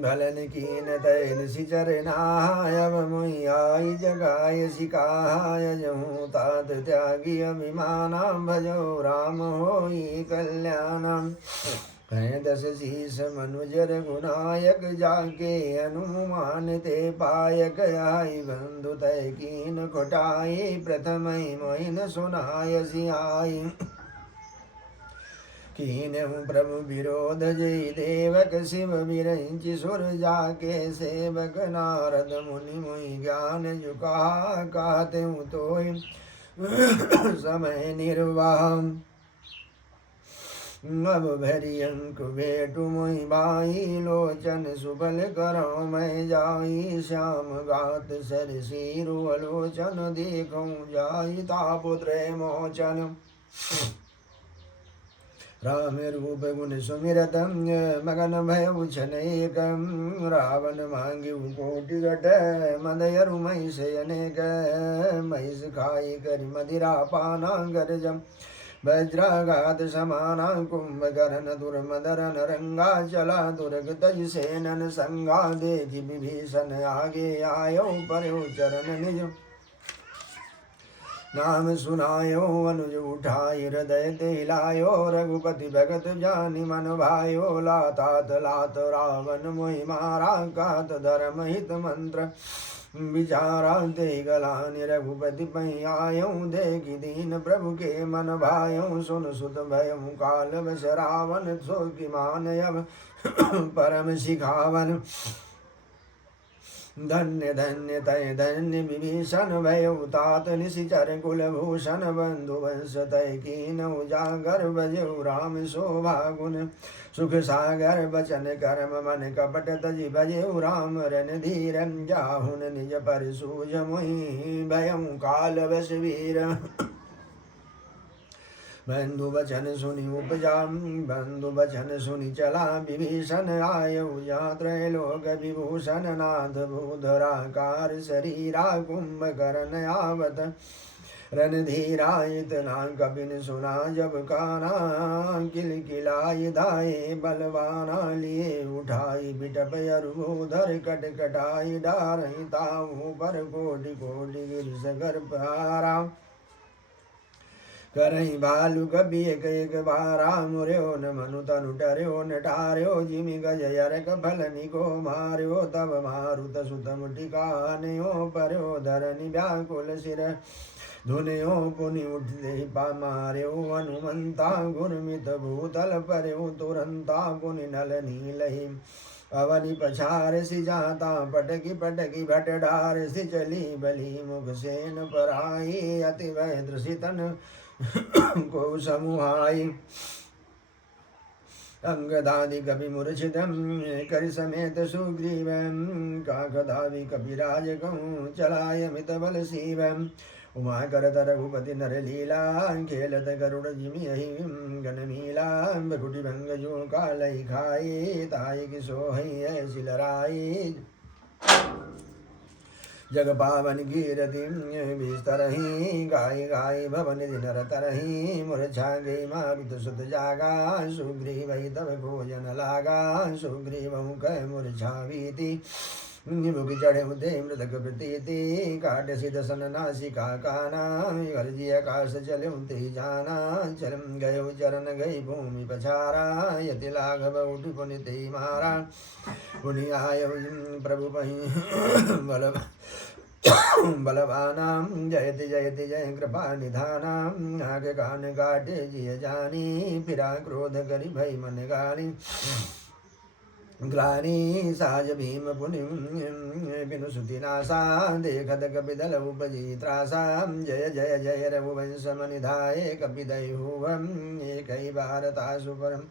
भलन कीन तैन सिचरनाय मुई जगाय सिकाय जहूँ तात त्यागी अभिमानम भजो राम होई कल्याणम। हैं दस शीस मनुजर गुनायक जाके अनुमान ते पायक आई बंधु तय कीन खोटाई प्रथम मोइन सुनाय सियाई। कीन्हु प्रभु विरोध जय देवक शिव विरंचि सुर जाके सेवक नारद मुनि मुहि ज्ञान जुका कहते तोय समय निर्वाह। अब भरियंक भेटु मोहि बाई लोचन सुबल करो मैं जाई श्याम गात सर सिरुलोचन देखूं जाई तापुत्र मोचन। राम रूप गुण सुमिरत मगन भय छनेक रावण मांगी कोटि घट मदयरु महिष अनेक। महिष खाई करि मदिरा पाना गर्जम वज्राघात समाना कुंभकर्ण दुर्मदरन रंगा चला दुर्ग तज सेनन संगा देखि विभीषण आगे आयो पर्यो चरण निज नाम सुनायो अनुज उठाई हृदय दिलायो रघुपति भगत जानि मन भायो लातात लात रावण मोहि मारा कात धर्म हित मंत्र विचारा ते गलानि रघुपति पै आयो देखि दीन प्रभु के मन भायो सुन सुत भयउ काल बस रावण सो कि मानयब परम सिखावन। धन्य धन्य तय धन्य विभीषण भयउ तात निशिचर कुलभूषण बंधु वंश तय कीन उजागर बजऊ राम शोभा गुण सुख सागर बचन कर्म मन कपट तजि भजेऊ राम रन धीरं जाहुन निज पर सूझ मुहि भयउ काल बस वीर। बंधु वचन सुनि उपजा बंधु वचन सुनि चला विभीषण आयु जा त्रैलोक विभूषण नाथ भूधराकार शरीरा कुंभकर्ण आवत रणधीरा इतना कपिन सुना जब काना किल किलाई दाए बलवाना लिए उठाई बिटप अरुधर कट कटाई डारही ताऊ पर कोटि कोटि गिर सगर पारा करही भालु कभी एक एक बारा मुर्यो न मनु तनु डर्यो न टार्यो जिमि गज यरक फलनि को मार्यो तब मारुत सुत मुटिकानयो पर्यो धरनि व्याकुल सिर धुनयो पुनि उठते पा मार्यो हनुमंता गुरमित भूतल पर्यो तुरंता पुनि नल नीलहि अवनि पछार सि जाता पटकी पटकी भट डार सि चली बली मुख सेन पराई अति भय दृशितन को समुहाई। अंगदादि कवि मूर्छितम कर समेत सुग्रीवं काकदावि कपिराज कहूँ चलाय मित बल शिवम। उमा करत रघुपति नर लीला खेलत गरुड़ जिमि गनमीला बकुटि भंग जो कालई खाई ताई कि सोहई ऐसी लड़ाई। जग पावन कीरति बिस्तरहि गाय गाय भवन दिन रतरहि मूर्छा गई मारुत सुत जागा सुग्रीव तब भोजन लागा। सुग्रीव कह मूर्छा भीति निमुख चढ़े उदे मृतक प्रतीति काट सिदसन नासिका काना गर्जी आकाश चले ते जाना चरम गयो चरण गई भूमि पछारा यति लाघव उठ पुनि ते मारा पुनि आय प्रभु पहि बल बलवानां जयति जयति जय कृपा निधानां आगे कान काटे जिय जानी फिरा क्रोध करि भई मन गानी। ग्लानि साज भीम पुनि बिनु सुतिनासा देखत कपिदल उपजी त्रासा जय जय जय रघुवंश मनिधाय कपिदयुहं एकई भारतासु परम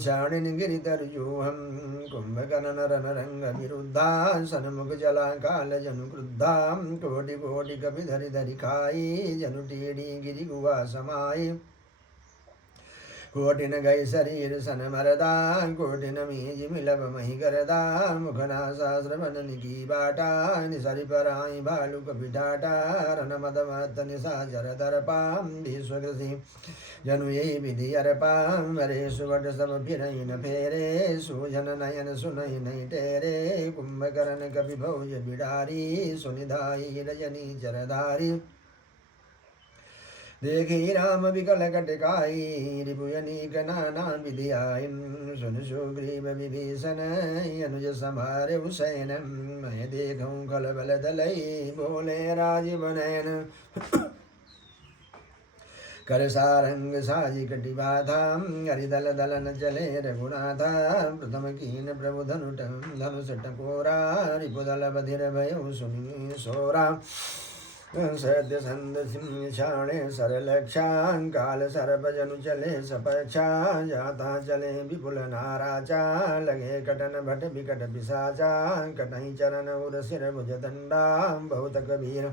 शाणिन गिरितर्जुहं कुंभकर्ण नरनरंग विरुद्धा सन्मुख जला काल जनु क्रुद्धा कोटि कोटि कपि धरि धरि खाई जनु टेढ़ी गिरि गुहा समाई। कोटिन गई शरीर सन मरदा कोटिन मीज मिलब मही करदा मुखना सहस्रवन निकी बाटा निसरि पराई भालुक बिठाटा रन मद मत निशा जर दर्पाम विश्वकृषि जनु यही विधि अरपाम मरे सुवट सब फिरई न फेरे सूझन नयन सुनई नहीं टेरे कुंभकर्ण कपि भौज बिडारी सुनिधाई रजनी चरधारी देखी राम विकल कटकाई रिपुयनीक नाना विधियाई सुन सुग्रीव विभीषण अनुज समारे हुसैन मैं देखूं खल बल दलई बोले राजीव नयन कर सारंग साजी कटि बाधा हरिदल दलन चले रघुनाथा प्रथम कीन प्रभु धनुट धनुष टकोरा रिपुदल बधिर भयो सुनि सोरा सद्य संद सिंह छाणे सरलक्षां काल सरप जनु चले सपक्षा जाता चले विपुल नाराचा लगे कटन भट विकट पिशाचा कटई चरण उर सिर भुज दंडा बहुत कबीर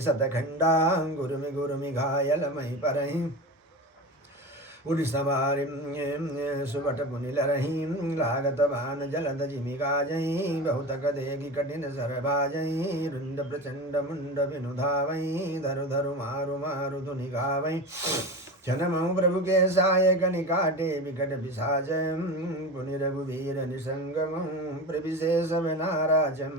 सतखंडा गुरुमि घायल मही परही उड़ी सवारी सुबट पुनिल रही लागत बान जलद जिमि गाजई बहुत कदेगी कठिन सर बाजई रुंड प्रचंड मुंड विनुधावई धरु धरु मारु मारु धुनि गावई जनमऊ प्रभु के सायक निकाटे विकट पिशाच पुनि रघुवीर निसंगम प्रविशेष नाराजम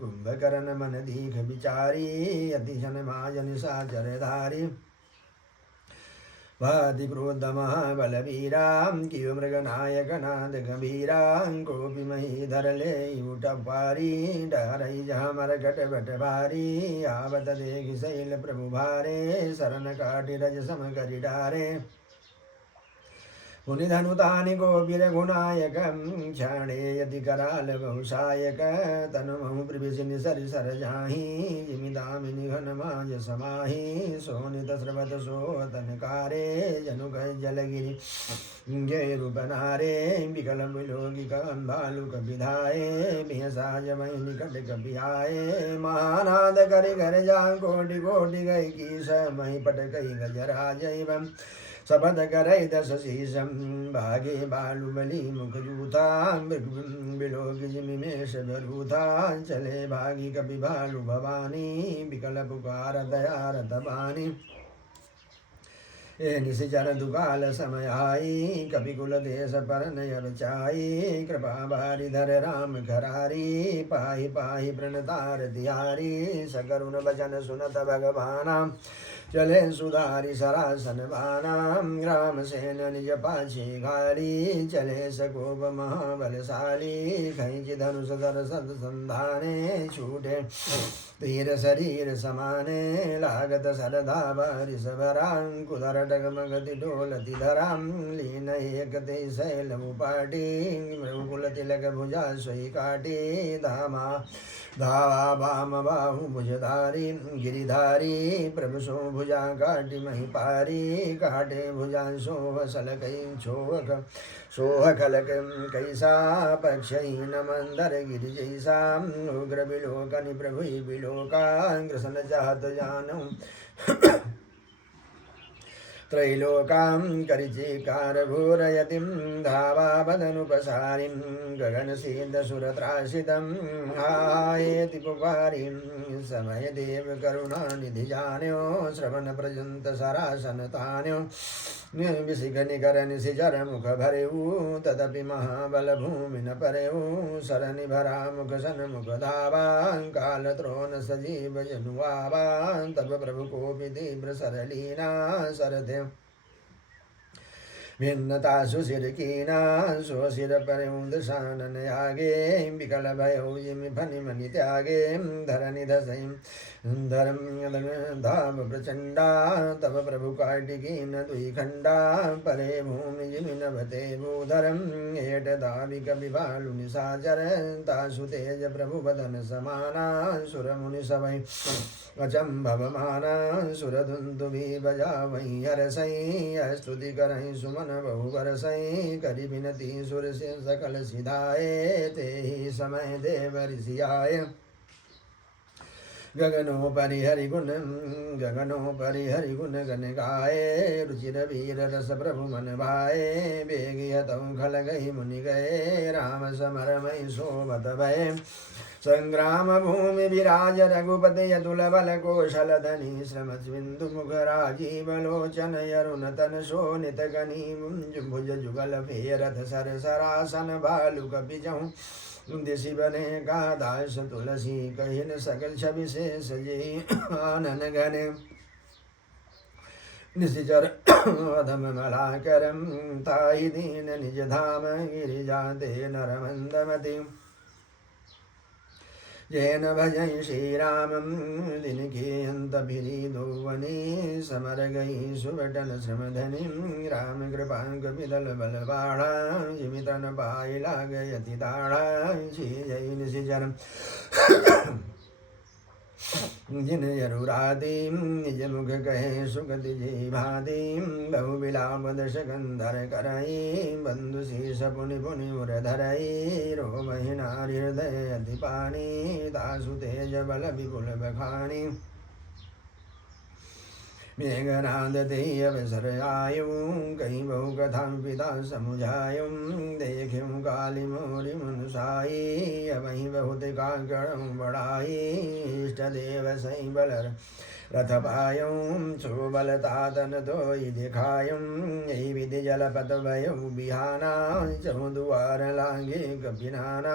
कुंभकर्ण मन दीख विचारी अति जन माज निशाचर धारी वादि क्रोध महाबलवीरा किव मृगनायक नाद गंभीरा कोपि मही धर ले उठ पारी डरई जहाँ मरकट बट भारी आवत देख शैल प्रभु भारे शरण काटि रज सम करि डारे पुनि धनुतानि गोपी रघुनायक क्षणे यदि कराल बहुशायक तनु महु प्रविशि सरि सर जाहि जिमि दामिनि घन माज समाहि सोनित स्रवत सोतनकारे जनु कह जलगिरि जय रूप नारे विकल विलोकि कम भालुक विधाये बिहसाज महि निकट कपियाये महानाद करि घर जा कोटि कोटि गई की मही पटकई गजराज एवं शपथ करई दस शीशम भागे बालुबली मुख जूथा बिलोक जिमिमेश बरूथा चले भागी कपि भालु भवानी विकल पुकार दयारत बानी ए निशिचर दुकाल समय आई कपि कुल देश पर नय बचाई कृपा बारी धर राम खरारी पाहि पाहि प्रणतार तिहारी सकरुण बचन सुनत भगवाना चले सुधारी सरासन बानाम राम सेन निज पाछे घारी चले सकोप महाबलशाली खैंच धनुष धर सद संधाने छूटे तीर शरीर समाने लागत सरधा बारिश भरां कुदर डगमगति डोलति धरां लीन एक ते शैल उपाटी मृगुकुल तिलक भुजा सोई काटी धामा धावा भाम बाहु भुजधारी गिरिधारी प्रभु सो भुजा काटी मही पारी काटे भुजा सोह सलकई छोख सोह खलक कैसा पक्षहीन मंदर गिरि जैसा उग्र बिलोकनि प्रभु बिलोका ग्रसन चाहत जानू त्रैलोकां करिचिकार घोरयतिं धावा वदनुपसारिं गगनसीदसुरत्रासितं आयेति पुकारिं समय देव करुणानिधि जान्यो श्रवण पर्यन्त सरासनतान्यो विशिख निकर निशिचर मुख भरेऊ तदपि महाबल भूमि न परेऊ सरनि भरा मुख सन मुख धावा काल त्रोन सजीव जनुआवा तब प्रभु को तीव्र सरलीना सरदे भिन्नता सुशिर कीना सो सिर पर दशानन आगे विकल भयो जिमि फनि मनि त्यागे धरनि धसई धर्म धाम प्रचंडा तब प्रभु कार्तिकीन दुई खंडा परे भूमि जिमि नभते भूधरम हेट दावि कवि भालु निशाचर तासु तेज प्रभु बदन समाना सुर मुनि सवै अचंभवमाना सुरधुंदुभि बजावै हरसै स्तुति करहि सुमन बहु बरसै करि बिनति सुर से सकल सिधाए ते ही समय देव ऋषि आए गगनोपरि हरिगुण गन गाए रुचिर वीर रस प्रभु मन भाए बेगियतौ खल गही मुनि गए राम समर मई सोबत भय संग्राम भूमि विराज रघुपति अतुल बल कौशल धनी श्रमस्बिंदु मुख राजीव लोचन अरुण तन शोणित गनी भुज जुगल फेरथ सर सरासन भालु कपिजहु दिशि बने का दास तुलसी कहिन सकल छवि से सजे आनन गने निशिचर अधम मला करम ताहि दीन निज धाम गिरिजा दे नर मंदमति जैन भजन श्री रामम दिन के अंत फिरी दोवनी समर गई सुबटन श्रमधनी राम कृपा कपिदल बल बाढ़ा जिमितन पाई लाग यति दाढ़ा श्री जय निशिचर जिन यरुरादि निज मुख कहे सुगति जी भादी बहु विलाप दश कंधर करई बंधु शीर्ष पुनि पुनि मुर धरई रो महीना हृदय अति पानी दासु तेज बल विपुल बखानी मेघनाद देय अवसर आयु कहीं बहु कथा पिता समुझायु देख्यु काली मोरी मनुषाई अवहीं बहुत काकड़ बढ़ाई इष्ट देव सही बलर रथ पायु सो बल तातन दोई दिखायु यही विधि जलपत भयो बिहाना चहु दुआर लागे कपिनाना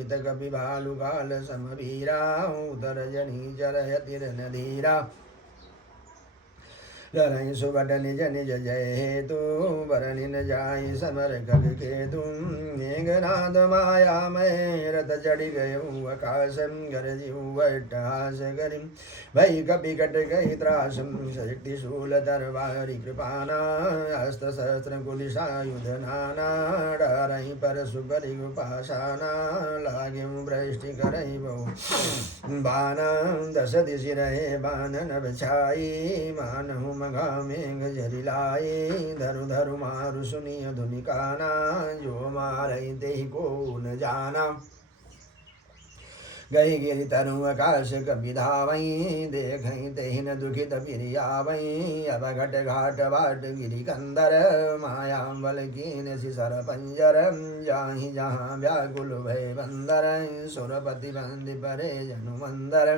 इत कपि भालु काल समवीरा उतर जनी चरयतिर नदीरा लरई सुबट निज निज जय हेतु बरनि न जाय समर गग केतु मेघनाद माया मय रथ चढ़ी गयु आकाशम गरजिउ अट्टहास करि भई कपि कट गई त्रासम शक्ति शूल दरबारी कृपाना हस्त सहस्त्र कुलिशायुध नाना डरहि पर सुपरि उपासना लाग्यु भ्रष्टि करहि बहु बाना दश दिशि रहे बानन बछाई मानहु मघा मेघ जरि लाए धरु धरु मारु सुनिय धुनि काना जो मारई तेहि को न जाना गई गिरि तरु आकाश कपि धावई देखई तेहि न दुखित फिरि आवई अब घट घाट बाट गिरि कंदर माया बल कीन सिसर पंजर जाहि जहाँ व्याकुल भय बंदर सुरपति बंदि परे जनु मंदर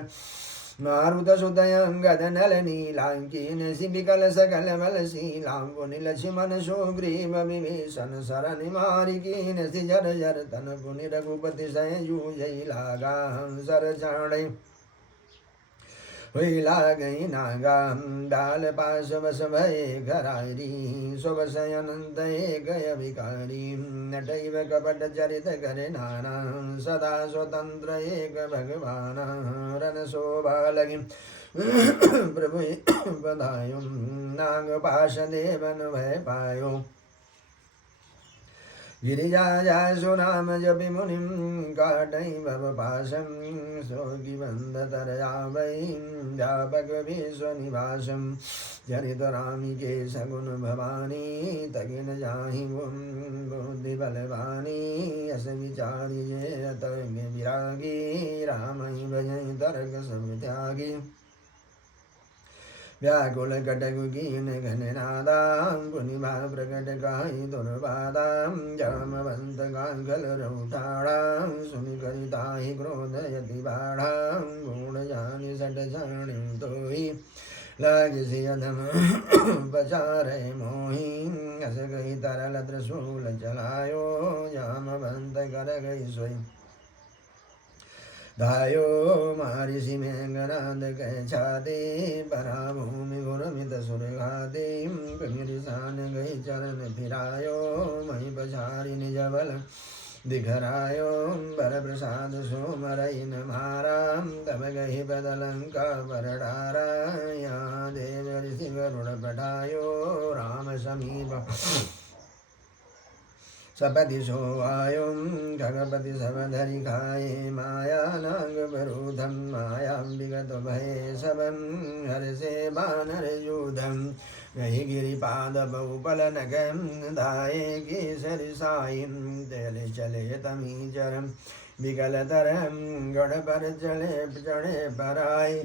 मारुत सुदयंगद नल नीलांकीन सिबिकल सकल बल शीलांबुनि लक्ष्मण सुग्रीव विभीषण शरण मारिकीन सिजर जर तन पुनि रघुपति सयजु जय लागा हंसर चाणै हुई लागई नागा डाल पास बस भये घरारी सुबसय अनंत गय विकारी नटैव कपट चरित करे नाना सदा स्वतंत्र एक भगवान रन शोभा लगी प्रभु बधायो नाग पाश देवन भय पायो गिरिजा जाय सुनाम जपि मुनिम काटई भव पाशम सोगी बंद तरयावई व्यापक विश्व निवासम जनित रामी के सगुण भवानी तगिन जाहि बुद्धि बलवानी अस विचारी जे तंग विरागी राम ही भजई तर्क सब त्यागी व्याकुल कटकु कीन घन नादाम पुनिभा प्रकट गाई दुर्बादाम जामवंत गांगल रौठाड़ाम सुनि करिताहि क्रोध यति बाढ़ाम गुण जानि सट जानि तोहि लागिसि अधम पचारे मोहि अस गई तरल त्रिशूल चलायो जामवंत कर गई सोई धायो महर्षि मेघनाद कह छादे परा भूमि गुरमित सुरघादे पिमिरिसान गई चरण फिरायो मही पछारि निज बल दिखरायो बर प्रसाद सोमरई न मारा तब गही बदलंका पर डारा यहाँ देव ऋषि गरुड़ पठायो राम समीप सपति सोवायो खगपति सब धरि खाए माया नाग बरूधम माया विगत भय सबम हर से बानर यूधम गही गिरिपाद बहुपल नगम धाये केसर साइन तेले चले तमी चरम विकल तरम गढ़ पर चढ़े पराई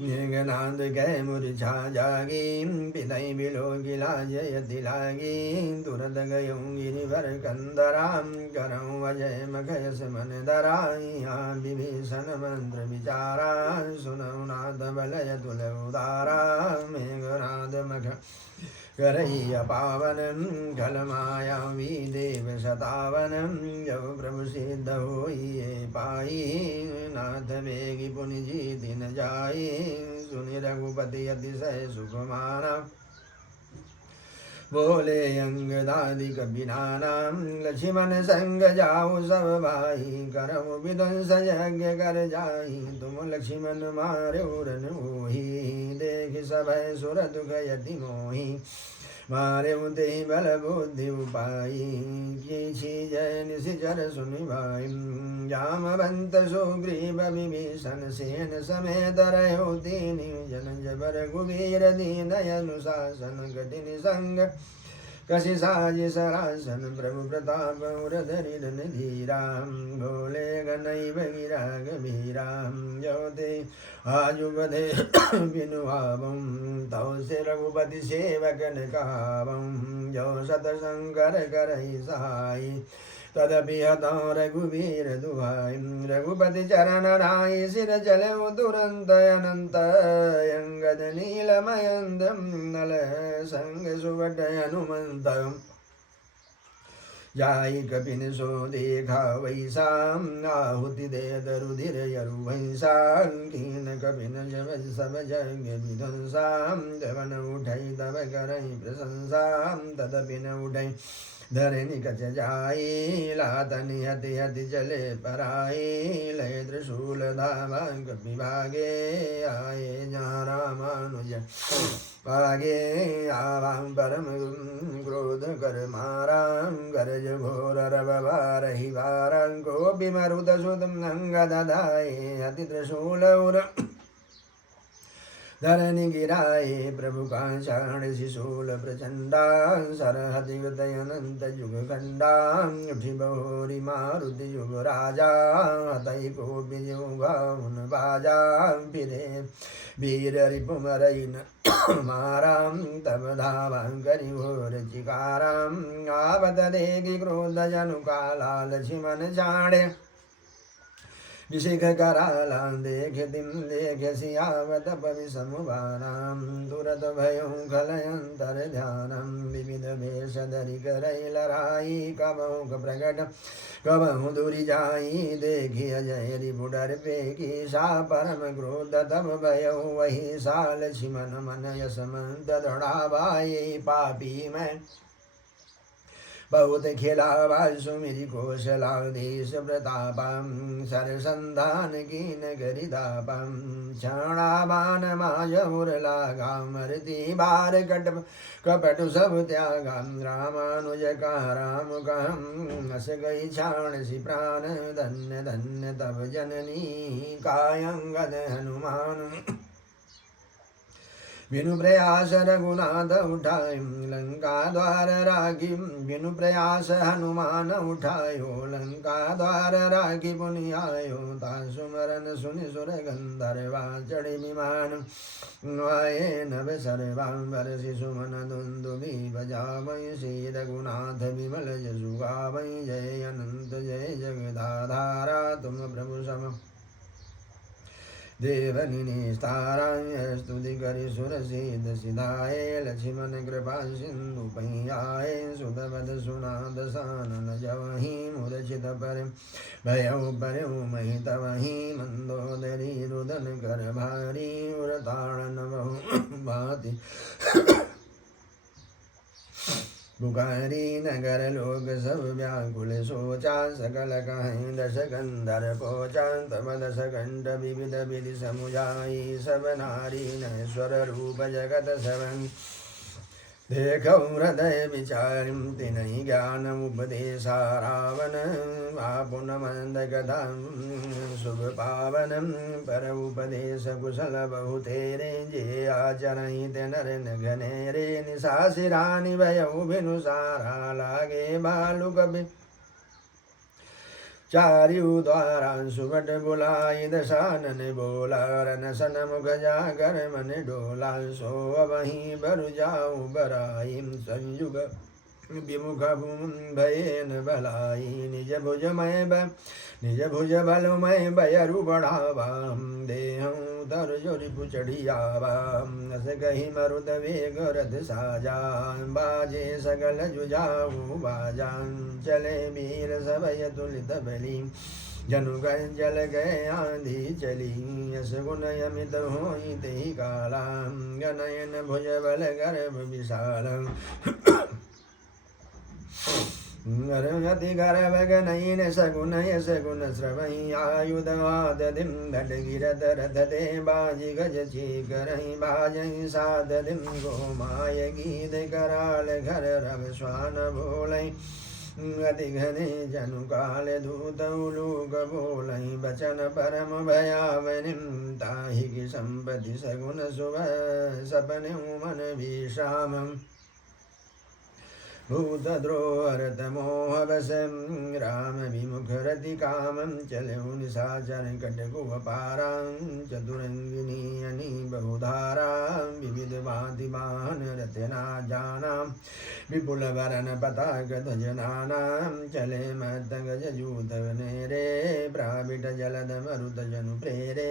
नाद गए मूर्छा जागी पितई बिलो गिला जय दिलागी तुरंत गयों गिरिवर कंदराम करऊँ अजय मखयस मन दराइया विभीषण मंत्र विचारा सुनऊ नाद बलय तुल उदारा मेघनाद मख करैया पावन खलमायावी देव शतावनम जब प्रभु सिद्ध होइए पाई नाथ वेगी पुनि जीति न जाई सुनि रघुपति अतिशय सुकुमारा बोले अंगदादि कपिनानाम लक्ष्मण संग जाओ सब भाई करम विध्वंस यज्ञ कर जाई तुम लक्ष्मण मार्यो रन होहि देख सब सुर दुख यति मोहि मारे उते बल बुद्धि उपाई की जय निशिचर सुनि भाई जामवंत सुग्रीव विभीषण सेन समेत रहो दीनि जन जबर कुबेर दीन अनुशासन कठिन संग कशि साज सरासन प्रभु प्रताप उरधरि धीराम भोले गनैव गिरा गभीराम ज्योति आजुबधे बिनुआवम तौ से रघुपति सेवकन कावम जो सतशंकर करहि सहाय तदपि हतौ रघुवीर दुहाई रघुपति चरण राय सिर चलो तुरंत अनंत अंगद नीलमयंद नल संग सुवट हनुमंत जाई कपिन सो देखा वैसाम आहुति दे दरुधिर यरु वैसाम कीन कपिन जब सब जग विध्वंसाम जवन उठई तब करई प्रशंसाम तदपि न उठई धरनी कच जाई लातनि हति हति चले पराई लय त्रिशूल धामा कपिभागे आये जहाँ रामानुज पागे आवां परम क्रोध कर मारां गरज घोर रववार ही वारां कोपि मरुत सुतम अंगद दाये हति त्रिशूल उर धरनी गिराए प्रभु का शरण शिशूल प्रचंडा सरहति अनंत युग खंडा उठि बहोरी मारुति युग राजा तय को बिजुगा उन बाजा फिरे वीर रिपुमरइन माराम तब धावा करि घोर चिकाराम आवत देगी क्रोध जनु काला लक्ष्मण जाने विशिख कराला देख दिम देख सियावत पवि समुभाराम तुरत भयं खलयंतर ध्यानम विविध भेष धरि करई लराई कबहुक प्रकट कबहु दूरि जाई देखि अजय रिपुडर पेकी सा परम क्रोध तब भयउ वही सा लक्ष्मण मन यसमंत दृढ़ावाई पापी मैं बहुत खिलावा सुमिरि कौशलाधीश प्रतापम सरसंधान कीन गरिदापम क्षणावान मायुरलागा मरती बार कपटु सब त्यागम रामानुज का राम कहम हस गई क्षाण सी प्राण धन्य धन्य तब जननी कायंगद हनुमान बिनु प्रयास रघुनाथ उठाय लंका द्वार राखी बिनु प्रयास हनुमान उठायो लंका द्वार राखी पुनि आयो तासुमरन सुनि सुर गंधर्वा चढ़ि विमान वाये नभ सर्वांबर सुमन दुंदुभि बजावै श्री रघुनाथ विमल जसु गावै जय अनंत जय जगदाधारा तुम प्रभु सम देवनि निस्ताराय स्तुति करि सुर सिद्ध सिधाय लक्ष्मण कृपा सिंधु पैयाय सुतपद सुनाद सानन जवहि मूर्छित पर भयउ परउ महि तवहि मंदोदरी रुदन कर भारी उरताड़न बहु भाति पुकारी नगर लोग सब व्याकुल सोचा सकल कहीं दश गंधर पोचा तब दश कंठ विविध विधि समुझाई सब नारी न स्वर रूप जगत सवं देखौ हृदय विचारिं तिनहि ज्ञान उपदेशा रावण आपुन मंद गदा शुभ पावन पर उपदेश कुशल बहु तेरे जे आचरहि ते नर घने रे निशासिरानि भयउ बिनु सारा लागे बालुक चारियु द्वारा सुबट बुलाई दशानन बोला रन सन मुख जाकर मन डोला सो वहीं बर जाऊं बराई संयुग विमुख भयन भलाई निज भुज बलमय बयरु बढ़ावा देहूँ दर जोरिपु चढ़ियावा अस कही मरुद वेग रथ साजा बाजे सकल जुजाऊ बाजान चले वीर सबय तुलित बली जनु जल गए आंधी चली यस गुण यमित होई ते काला गनयन भुज बल गर्भ विशाल अति गर्भ गनयन सगुन यस गुण श्रवही आयुधवाद दिम धट गिरत रथ दे बाजी गज चीकरही बाजही साध दिम गोमाय गीत कराल घर रव स्वान बोलई अति घने जनु काल दूत उलूक बोलई बचन परम भयावनिम ताहि की संपत्ति सगुन शुभ सपने मन विश्राम भूत द्रोहरत मोह बस राम विमुख रति कामं चलऊ निशाचर कटकु पारां चतुरंगिनी अनी बहुधारा विविध भांति वाहन रतना जाना विपुल वरन पताक ध्वजनानां चले मतंग जूत नेरे प्राविट जलद मरुत जनु प्रेरे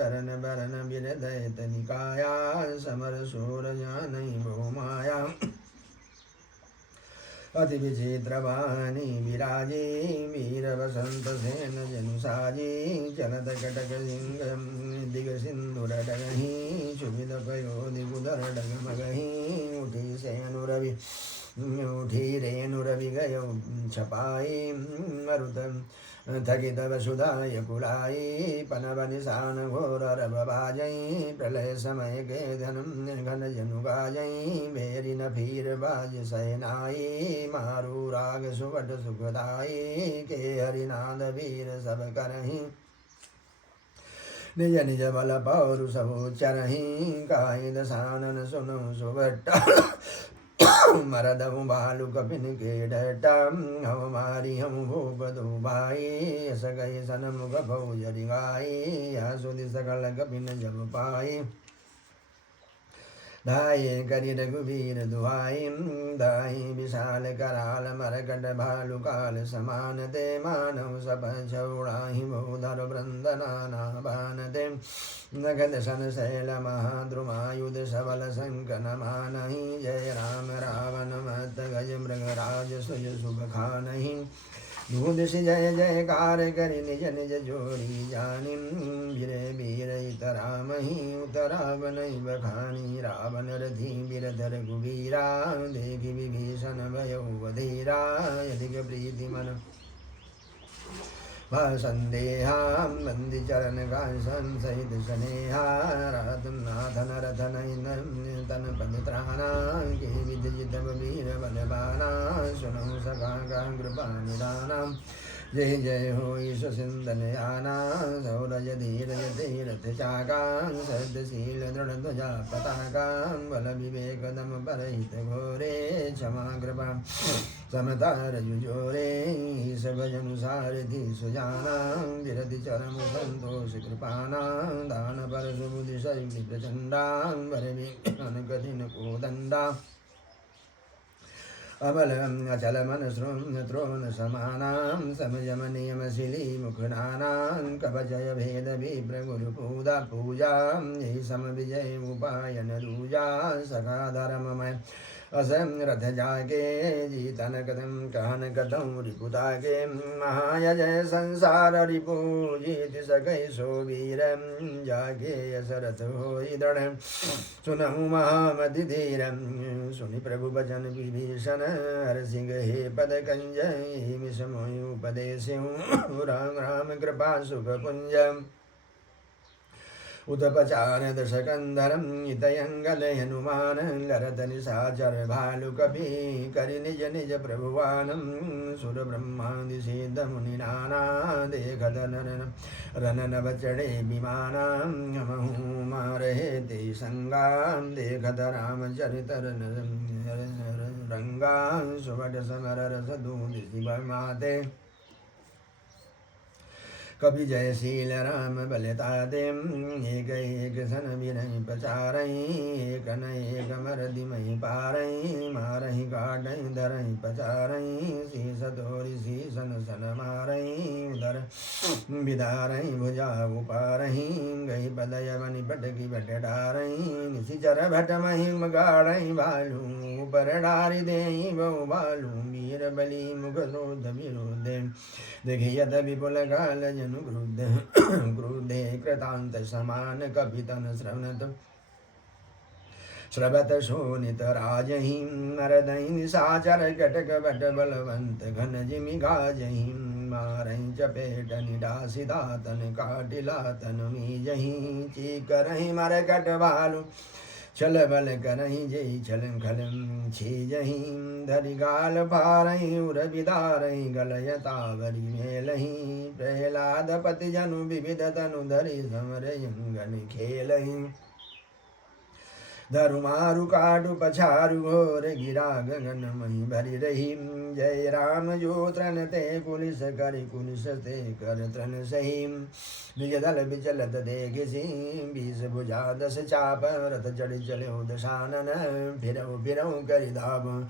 वरन वरन विरदयत निकाया समर शूर जानई बहुमाया अति विचित्रवाणी विराजी वीर वसंत सेन जनु साजी चलत कटक सिंह दिग सिंधुर डगही शुभित पयोधि गुदर डग मगही उठी सेनु रवि उठी रेणु रवि गय छपाई मरुत थगित वसुधाय कुलाई पनव निशान घोर रव बाजई प्रलय समय के धनम घन जनु गाजई मेरी न फिर बाज सैनाई मारू राग सुवट सुखदाई के हरिनाद वीर सब करही निज निज बल पौरु सब चरही काई दसानन सुनु सुवट्टा मरदहु बालु कपिन के डटा हम मारी हम भूप दो भाई यस गए सन मुख भौजरी गाई या सुधि सकल कपिन जब पाई धाये करि रघुवीर दुहाई दाई विशाल कराल मरकट भालु काल समान ते मानव सप छौड़ाही बहुधर वृंदना बान ते नगद सन शैल महाद्रुमायुध सबल संकन मानहि जय राम रावण मत गज मृगराज सुज शुभ खानहि दूधि जय जयकार करि निज निज जोड़ी जानी वीर वीर इतरामहि उतरावन बखानी रावण रथि बिरधर कुबीरा देखि विभीषण भयउ वधीरा यदिक प्रीति मन संदेहा बंदी चरण कांसन सहित स्नेहा रातम नाथन रथन तन पद त्राणा के विद जितव वीर बलबाना सुनहु सखा का कृपा निदाना जय जय हो ईश सिंदन याना सौरज धीरज धीरथ चाका सदशील दृढ़ ध्वजा पताका बल विवेक दम परहित घोरे क्षमा कृपा समता रजुजोरे ईश भजनु सारथि सुजाना विरति चरम संतोष कृपाना दान पर सुबुद्धि शैली प्रचंडा वर विघ्न कठिन कोदंडा अबल अचल मन श्रोण त्रोण समानां समयम नियम शिली मुखनानां कवचय भेद विप्र गुरु पूजा पूजा यही सम विजय उपायन दूजा सखा धर्ममय असम रथ जाके जीतन कदम कहन कदम रिपुता के महायजय संसार रिपु जीत सकै सो वीर जाके असरथ होई दृढ़ सुनहु महामति धीर सुनि प्रभु बचन विभीषण हर सिंह हे पद कंज मिसमोहि उपदेशु राम राम कृपा सुख कुंज उतपचार दशकंधरम इतयंगल हनुमान लरत निशाचर भालु कपि करि निज निज प्रभुवानम सुर ब्रह्मादि सिद्ध मुनि नाना देखत नरन रनन बचड़े विमानाम हमहु मारहे ते संगाम देखत रामचरित रंगा सुबट समर रस दूध शिव माते कपि जयशील राम बलिता देम एक एक सन बिरहि पचारहि एक न एक मरदि महि पारहि मारहि काटहि धरहि पचारहि शीस तोरि शीसन सन मारहि उदर बिदारहि भुजा उपारहि गई पदय बनि पटकी बट डारहि निशिचर भट महिम गाढ़हि भालू ऊपर डारि देहि बहु बालू वीर बलि मुख शोध विरोधे देखियत विपुल काल जनु क्रुद्धे कृतांत समान कपितन श्रवत शोनित राजहि नरदहि निशाचर कटक बट बलवंत घन जिमि गाजहि मारहि चपेट निडासिदा तन काटिला तन मीजहि चीकरहि मर कट भालु चल बल करहि जय छलम खलम छीजहि धरि गाल पारहि उर बिदारहि गलयतावरी मेलहि प्रहलाद पति जनु विविध तनु धरि समर यंगन खेलहि धरु मारु काटु पछारु घोर गिरा गगन मही भरी रही जय राम जो त्रन ते कुलिस करि कुलिस ते कर त्रन सही निज दल बिचलत देखि बीस भुजा दस चाप रथ चढ़ चलो दशानन फिरऊ करि धाम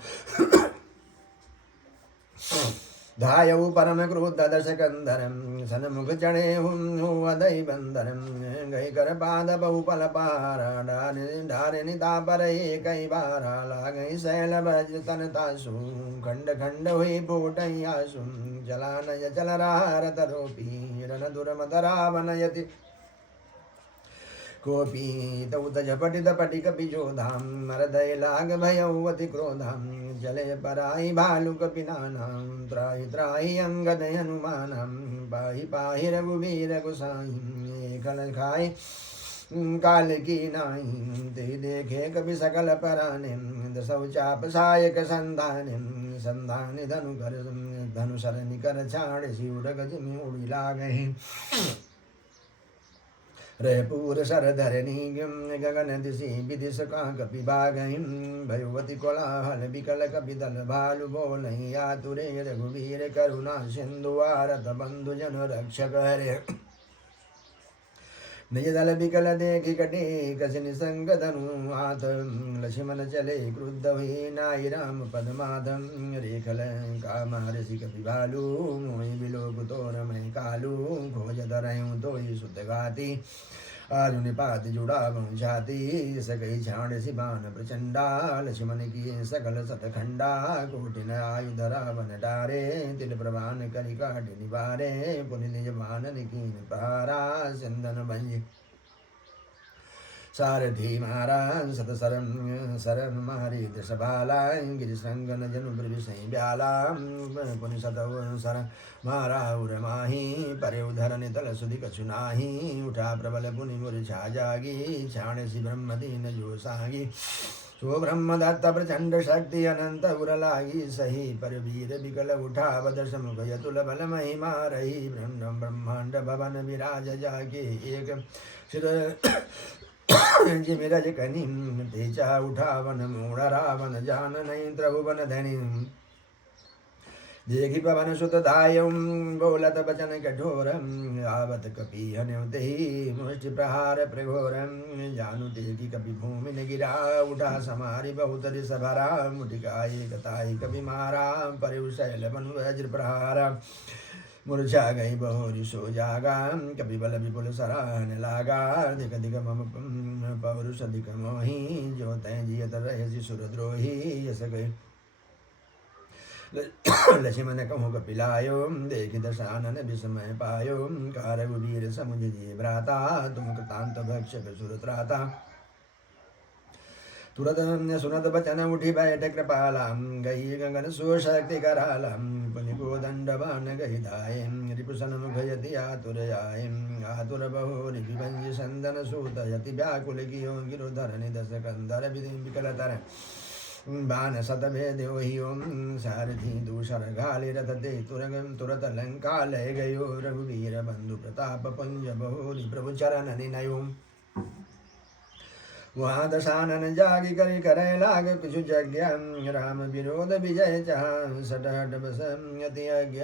धायौ परम क्रोध दशकंधरम सन्मुख चढ़े अदय बंदरम गई कर पाद बहुपल पारा डारे निता पर कई बारा लागई शैल ब्रज तन तासु खंड खंड हुई फूटई आसु चला नय चल रहा रत रोपी रन दुर्मद रावण यति कोपी तौ झपटित पटिक पिजोधाम मरदय लाग भयवति क्रोधाम जले पराई भालु कपिनानाम त्राहि त्राहि अंगद हनुमानम पाहि पाहि रघुवीर गोसाई खल खाए काल की नाई ते देखे कपि सकल पराने दसौ चाप सायक संधाने संधाने धनु कर धनु सरनि कर छाड़ शिवर गज में उड़ी लागहि रयपुर सर धरणी गगन दिशि विदिश का कपि बागहिं भयवती कोलाहल विकल कपि दल भालु बोलहि आतुरे रघुवीर करुणा सिंधु आरत बंधु जन रक्षक हरे निज दल विकल देखि कटे कसिन संग धनु हाथ लक्ष्मण चले क्रुद्ध हुई नाई राम पद माधम रेखल काम ऋषि कपि भालु मोहि बिलोक तोर मैं कालू खोज धरऊँ तो सुत गाती आजु निपात जुड़ा छाती सकई छाण सिबान प्रचंडा लक्ष्मण की सकल सतखंडा कोटिन आयुध रावण डारे तिल प्रभान करि काट निवारे पुनि निज मान कीन प्रहारा चंदन भंज सारथी महाराज सत सरम मारी दशबाला गिरिशंगन जनु ब्रविसई ब्याला पुनि सत सर मारा उर माही परे उधरनि तल सुधि कछु नाही उठा प्रबल पुनि मूर्छा जागी छाणसी ब्रह्म दीन जो सागी सो ब्रह्म दत्त प्रचंड शक्ति अनंत उर लागी सही पर वीर विकल उठा बदश मुख यतुल बल महिमा रही ब्रह्मांड भवन विराज जागे एक सिर जिमिरज कनि तेजा उठावन मूढ़ रावण जान नहीं त्रिभुवन धनि देखि पवन सुत दायम बोलत बचन कठोर आवत कपि हन्यते मुष्टि प्रहार प्रघोरम जानु देखि कपि भूमि न गिरा उठा समारि बहुत रिस भरा मुटिकाय कताई कपि मारा परिउ शैल मनु वज्र प्रहारा मूर्छा गई बहुरी सो जागा कपि बल विपुल सराहन लागा दिक दिक मम पौरुष दिक मोहि जो तय जियत रहसि सुरद्रोही यस गई लक्ष्मण कहूँ कपिलायो देखि दशानन विस्मय पायो कार वीर समुझ जी भ्राता तुम कृतांत भक्षक सुरत्राता तुरत सुनत बचन उठी बैठ कृपाला गई गगन सुशक्ति कराला पुनि कोदंडबान गहिधाय रिपुसन मुखयति आतुरयाय आतुर बहुरि विभंजि संदन सूतयति व्याकुल कियो गिरोधरनि दश कंदर विकलतर बाण शतभेदो हि ओम सारथी दूषर घाले रथते तुरगम तुरत लंका लय गयो रघुवीर बंधु प्रताप पुंज बहुरी प्रभु चरण निनयो वहाँ दशानन जागी करि करय लाग पिछु यज्ञ राम विरोध विजय चाह सटहट बस अति यज्ञ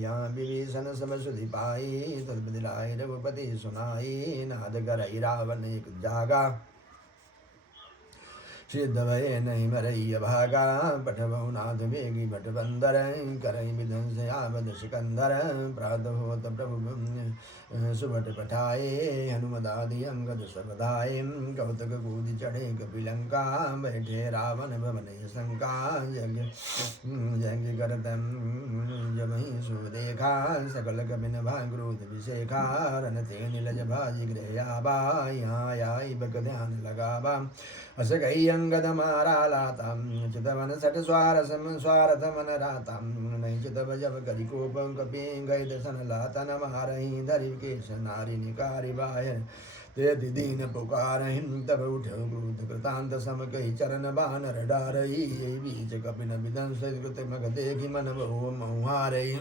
यहाँ विभीषण सब सुधि पाई तुल दिलाय रघुपति सुनाई नाद करई रावण एक जागा सिद्ध भय नहीं मरैय भागा पठबहु नाथ बेगी भट बंदर करई विध्वंस आवद सिकंदर प्रात होत प्रभु सुभट पठाए हनुमदादि अंगद सबधाए कौतक कूद चढ़े कपिलंका बैठे रावण भवन शंका यज्ञ करतम जमहि सो देखा सकल कपिन भाग्रोध विशेखा रनते नीलज भाजी गृहयाबा यहाँ आई बक ध्यान लगाबा अस गई अंगद मारा लाता चितवन सट स्वार सम स्वारथ मन राता नहीं चितव जब करी कोप कपि गई दसन लाता न मारही धरि केश नारी निकारी बाहर ते दीन पुकार तब उठ क्रोध कृतांत सम कही चरण बानर डारही बीच कपिन विदंस मग देखी मन बहु मुहारही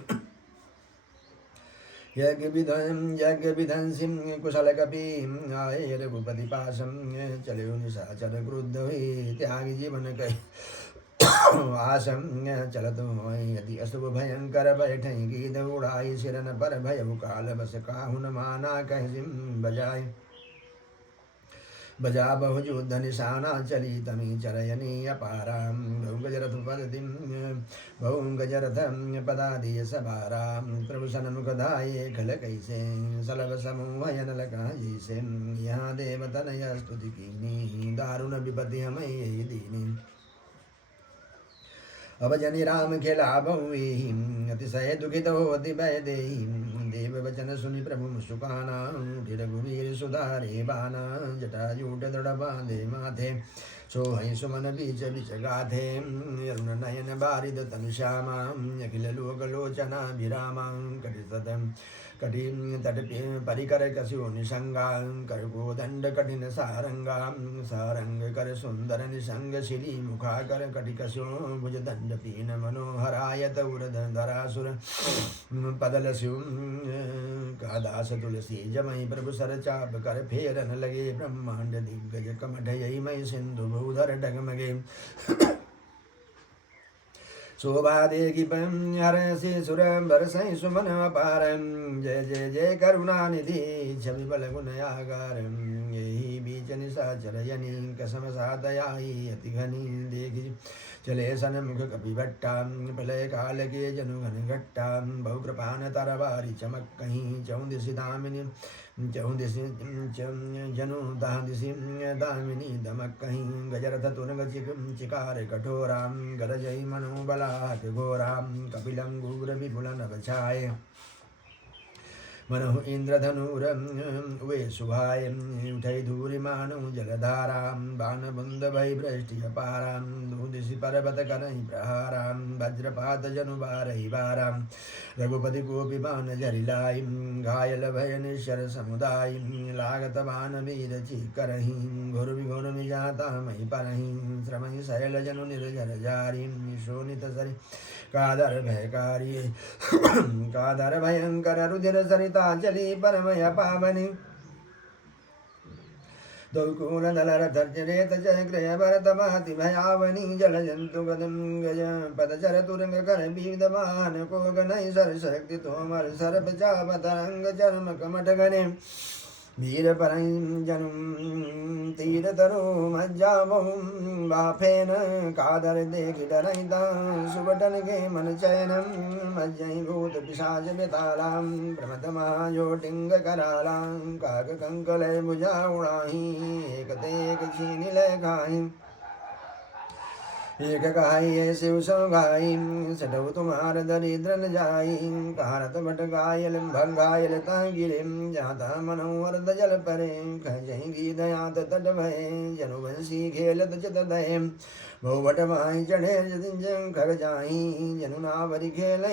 यज्ञ विध्वंसी कुशल कपि आये रघुपति पासम चलो निशाचर क्रुद्ध हुई त्याग जीवन कही आसम चलत यदि अशुभ भयंकर बैठ गीत उड़ाई सिरन पर भय काल बस काहुन माना कह बजाय बजा बहु युद्ध निशाना चली तमी चरयनी अपारा बहुगजरथ पदतिम बहुगजरथ पदादि सबारा प्रभु सन्मुखदाये खल कैसे सलभ समूहयन लगा जैसे यहाँ देवतनय स्तुति कीनी दारुण विपति हमें दीनी अब जनि राम खेला बहुहि अतिशय दुखित होति भय देहि देव वचन सुनि प्रभु मुस्काना रघुवीर सुधारे बाना जटाजूट दृढ़ बांधे माथे सोहै सुमन बीच बीच गाथे अरुण नयन बारिद तनु श्यामा अखिल लोक लोचना विरामा कटि तट परिकर कसो निसंगा कर गोदंड कठिन सारंगा सारंग कर सुंदर निसंग श्री मुखा कर कटि कसो भुज दंड पीन मनोहरायत उरध धरासुर पदल शिव का दास तुलसी जमई प्रभु सर चाप कर फेरन लगे ब्रह्मांड दिग्गज कमठ यही मई सिंधु भूधर डगमगे शोभा देगी हर से सुर बरसई सुमन अपार जय जय जय करुणा निधि छवि बल गुण आगार यही बीच निशाचर यनी कसम सादयाई अति घनी देखी चले सन मुख कपि भट्टा प्रलय काल के जनु घन घट्टा बहु कृपान तरवारी चमक कहीं चौदिसी दामिनी चौदिसी जनु दादिसी दामिनी दमक कहीं गजरथ तुरंग चिकार कठोरा गरजई मनो बलात् घोरा कपिलंगूर विपुलन बछाए मनोह इंद्रधनुर वे सुभाय उठई धूरि मानो जलधारा बाण बुंद भई भ्रष्टि अपारा दूदिशि पर्वत करहि प्रहारा वज्रपात जनु बारहि बारा रघुपति गोपी बाण झरिलाई घायल भय निश्चर समुदाय लागत बाण वीर चिकरहि घोर विघोर निजाता महि परहि श्रमहि शैल जनु निर्जर जारी शोणित सरि कादर भयकारी कादर भयंकर रुधिर सरिता चली परमय पावनी दौकूल दलर धर्जरेत जय गृह भरत भाति भयावनी जल जंतु गदम गज पदचर तुरंग कर बीदमान को गनई सर शक्ति तोमर सर्प चाप तरंग चर्म कमठ गने वीर परई जनुम तीर तरु मज्जाबहुम बाफेन कादर देखि डरैता सुबटन के मन चैनम मज्जई भूत पिशाच बेतालाम प्रमथमायोटिंग करालाम काक कंकलय भुजा उड़ाही एक तेक छीनि लय खाही एक कहाई शिव सो गाई सटव तुम्हार दरिद्र न जाई कारत बट गायल भंगायल तागिरिम जाता मनोवर जल परे खजही दयात तट भय जनुवंशी खेलत चित दय बहुवट माही चढ़े जं खग जाही जनुनावरी खेल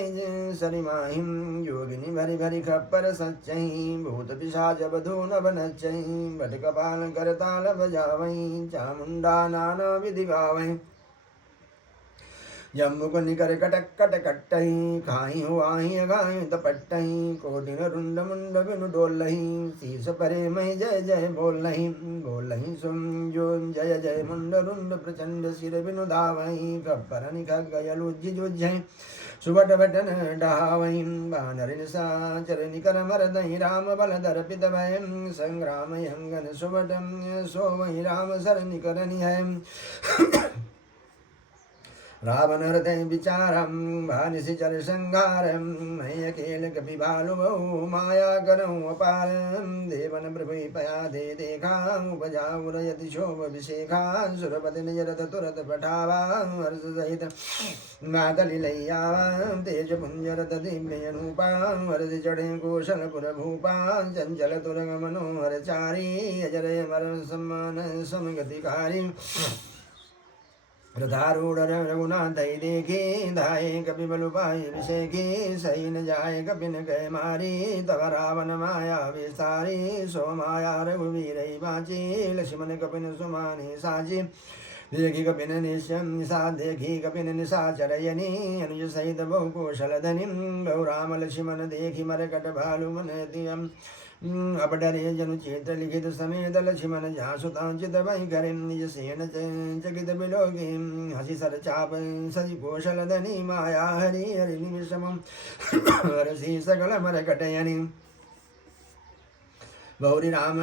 सरि माहिम योगिनी भरी भरी खप्पर सच्चही भूत पिशाच बधू न बनचही बट कपाल करताल बजावई चामुंडा नाना विधि गावई जम्बुक निकर कटक कट कट्टही खाही हुआही अगाही तपट्टही कोटिन रुंड मुंड बिनु डोलही शीस परे मई जय जय बोलही सुम जो जय जय मुंड रुंड प्रचंड सिर बिनु धावही कप्पर निखग गयलुज्जि जुज्जहि सुबट बटन डहावही बानर निशाचर निकर मरदहि राम बल दर्पित भयम संग्राम यंगन सुबटम सो वही राम सर निकर निहयम रावण हृदय विचारम भानिसि चर संहारम मैं अकेल कपि भालु बहु माया करऊँ अपार देवन प्रभु पया दे देखा उपजाऊ रयति शोभ विशेखा सुरपति निज रथ तुरत पठावा हर्ष सहित मातलि लैयावा तेज पुंज रथ दिव्य अनुपा हर्ष चढ़े कौशलपुर भूपा चंचल तुरग मनोहर चारी अजर मर सम्मान समगतिकारी रथारूढ़ रघुनाथ देखे धाये कपि बलु पाई विषेखे सही न जाए कपि न गए मारी तब रावण माया विस्तारी सो माया रघुवीर बाची लक्ष्मण कपिन सुमानी साची देखी कपिन निश्चम निशा देखी कपिन निशाचरयनी अनुज सहित बहु कौशल धनी बहु राम लक्ष्मण देखी मरकट भालु मन दियम अब डरे जनु चेत लिखित समेत लक्ष्मण जासुतांचित वही करे निज सेन चकित बिलोगे हसी सर चाप सजी कौशल धनी माया हरि हरि निमिषम हरसी सकल मर कटयनी गौरी राम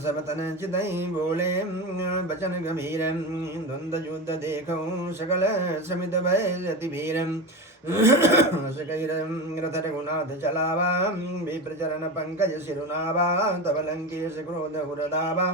सबतन चितई बोले बचन गंभीर द्वंद युद्ध देखो सकल समित भय अति भीर रथ रघुनाथ चलावा विप्रचरण पंकज सिरुनावा तब लंकेश क्रोध हुरदावा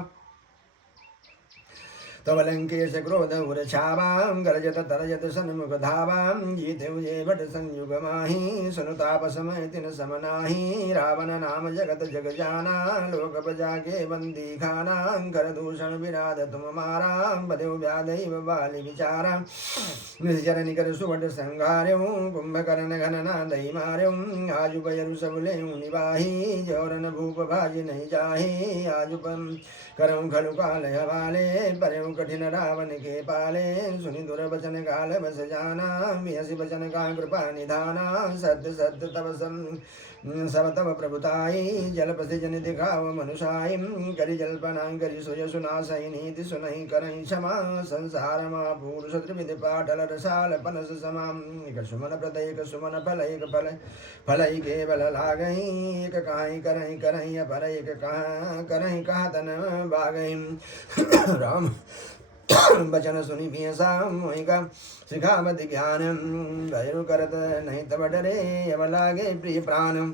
तब लंकेश क्रोध उरछावा गरजत तरजत सन्मुख धावा जीते हुए भट संयुग माही सुनुताप समय तिन समनाही रावण नाम जगत जग जाना लोक बजा के बंदी खाना कर दूषण विराध तुम मारा बदेव व्याधि बाली विचारा निश्चर निकर सुवट संघार्यो कुंभकर्ण घनना दही मार्यो आजु बयरु सबले निवाही जौरन भूप भाजी नहीं जाही आजुपम करऊँ खलु काल हवाले परऊ कठिन रावण के पाले सुनि दुर्वचन काल बस जाना बिहसी बचन का कृपा निधाना सत्य सत्य तब सब तब प्रभुताई जलपति जन दिखाव मनुषाई करि जल्पना करि सुय सुनाशय नीति सुनहि करहि क्षमा संसार मा पुरुष त्रिविधि पाटल रसाल पनस समाम एक सुमन प्रदय एक सुमन फल एक फल फलई केवल लागहि एक काहि करहि करहि अपर एक कहा करहि कहा तन बागहि राम बचन सुनि पियसा मोहिका सिखावत ज्ञान भैरु करत नहीं तब डरे अब लागे प्रिय प्राण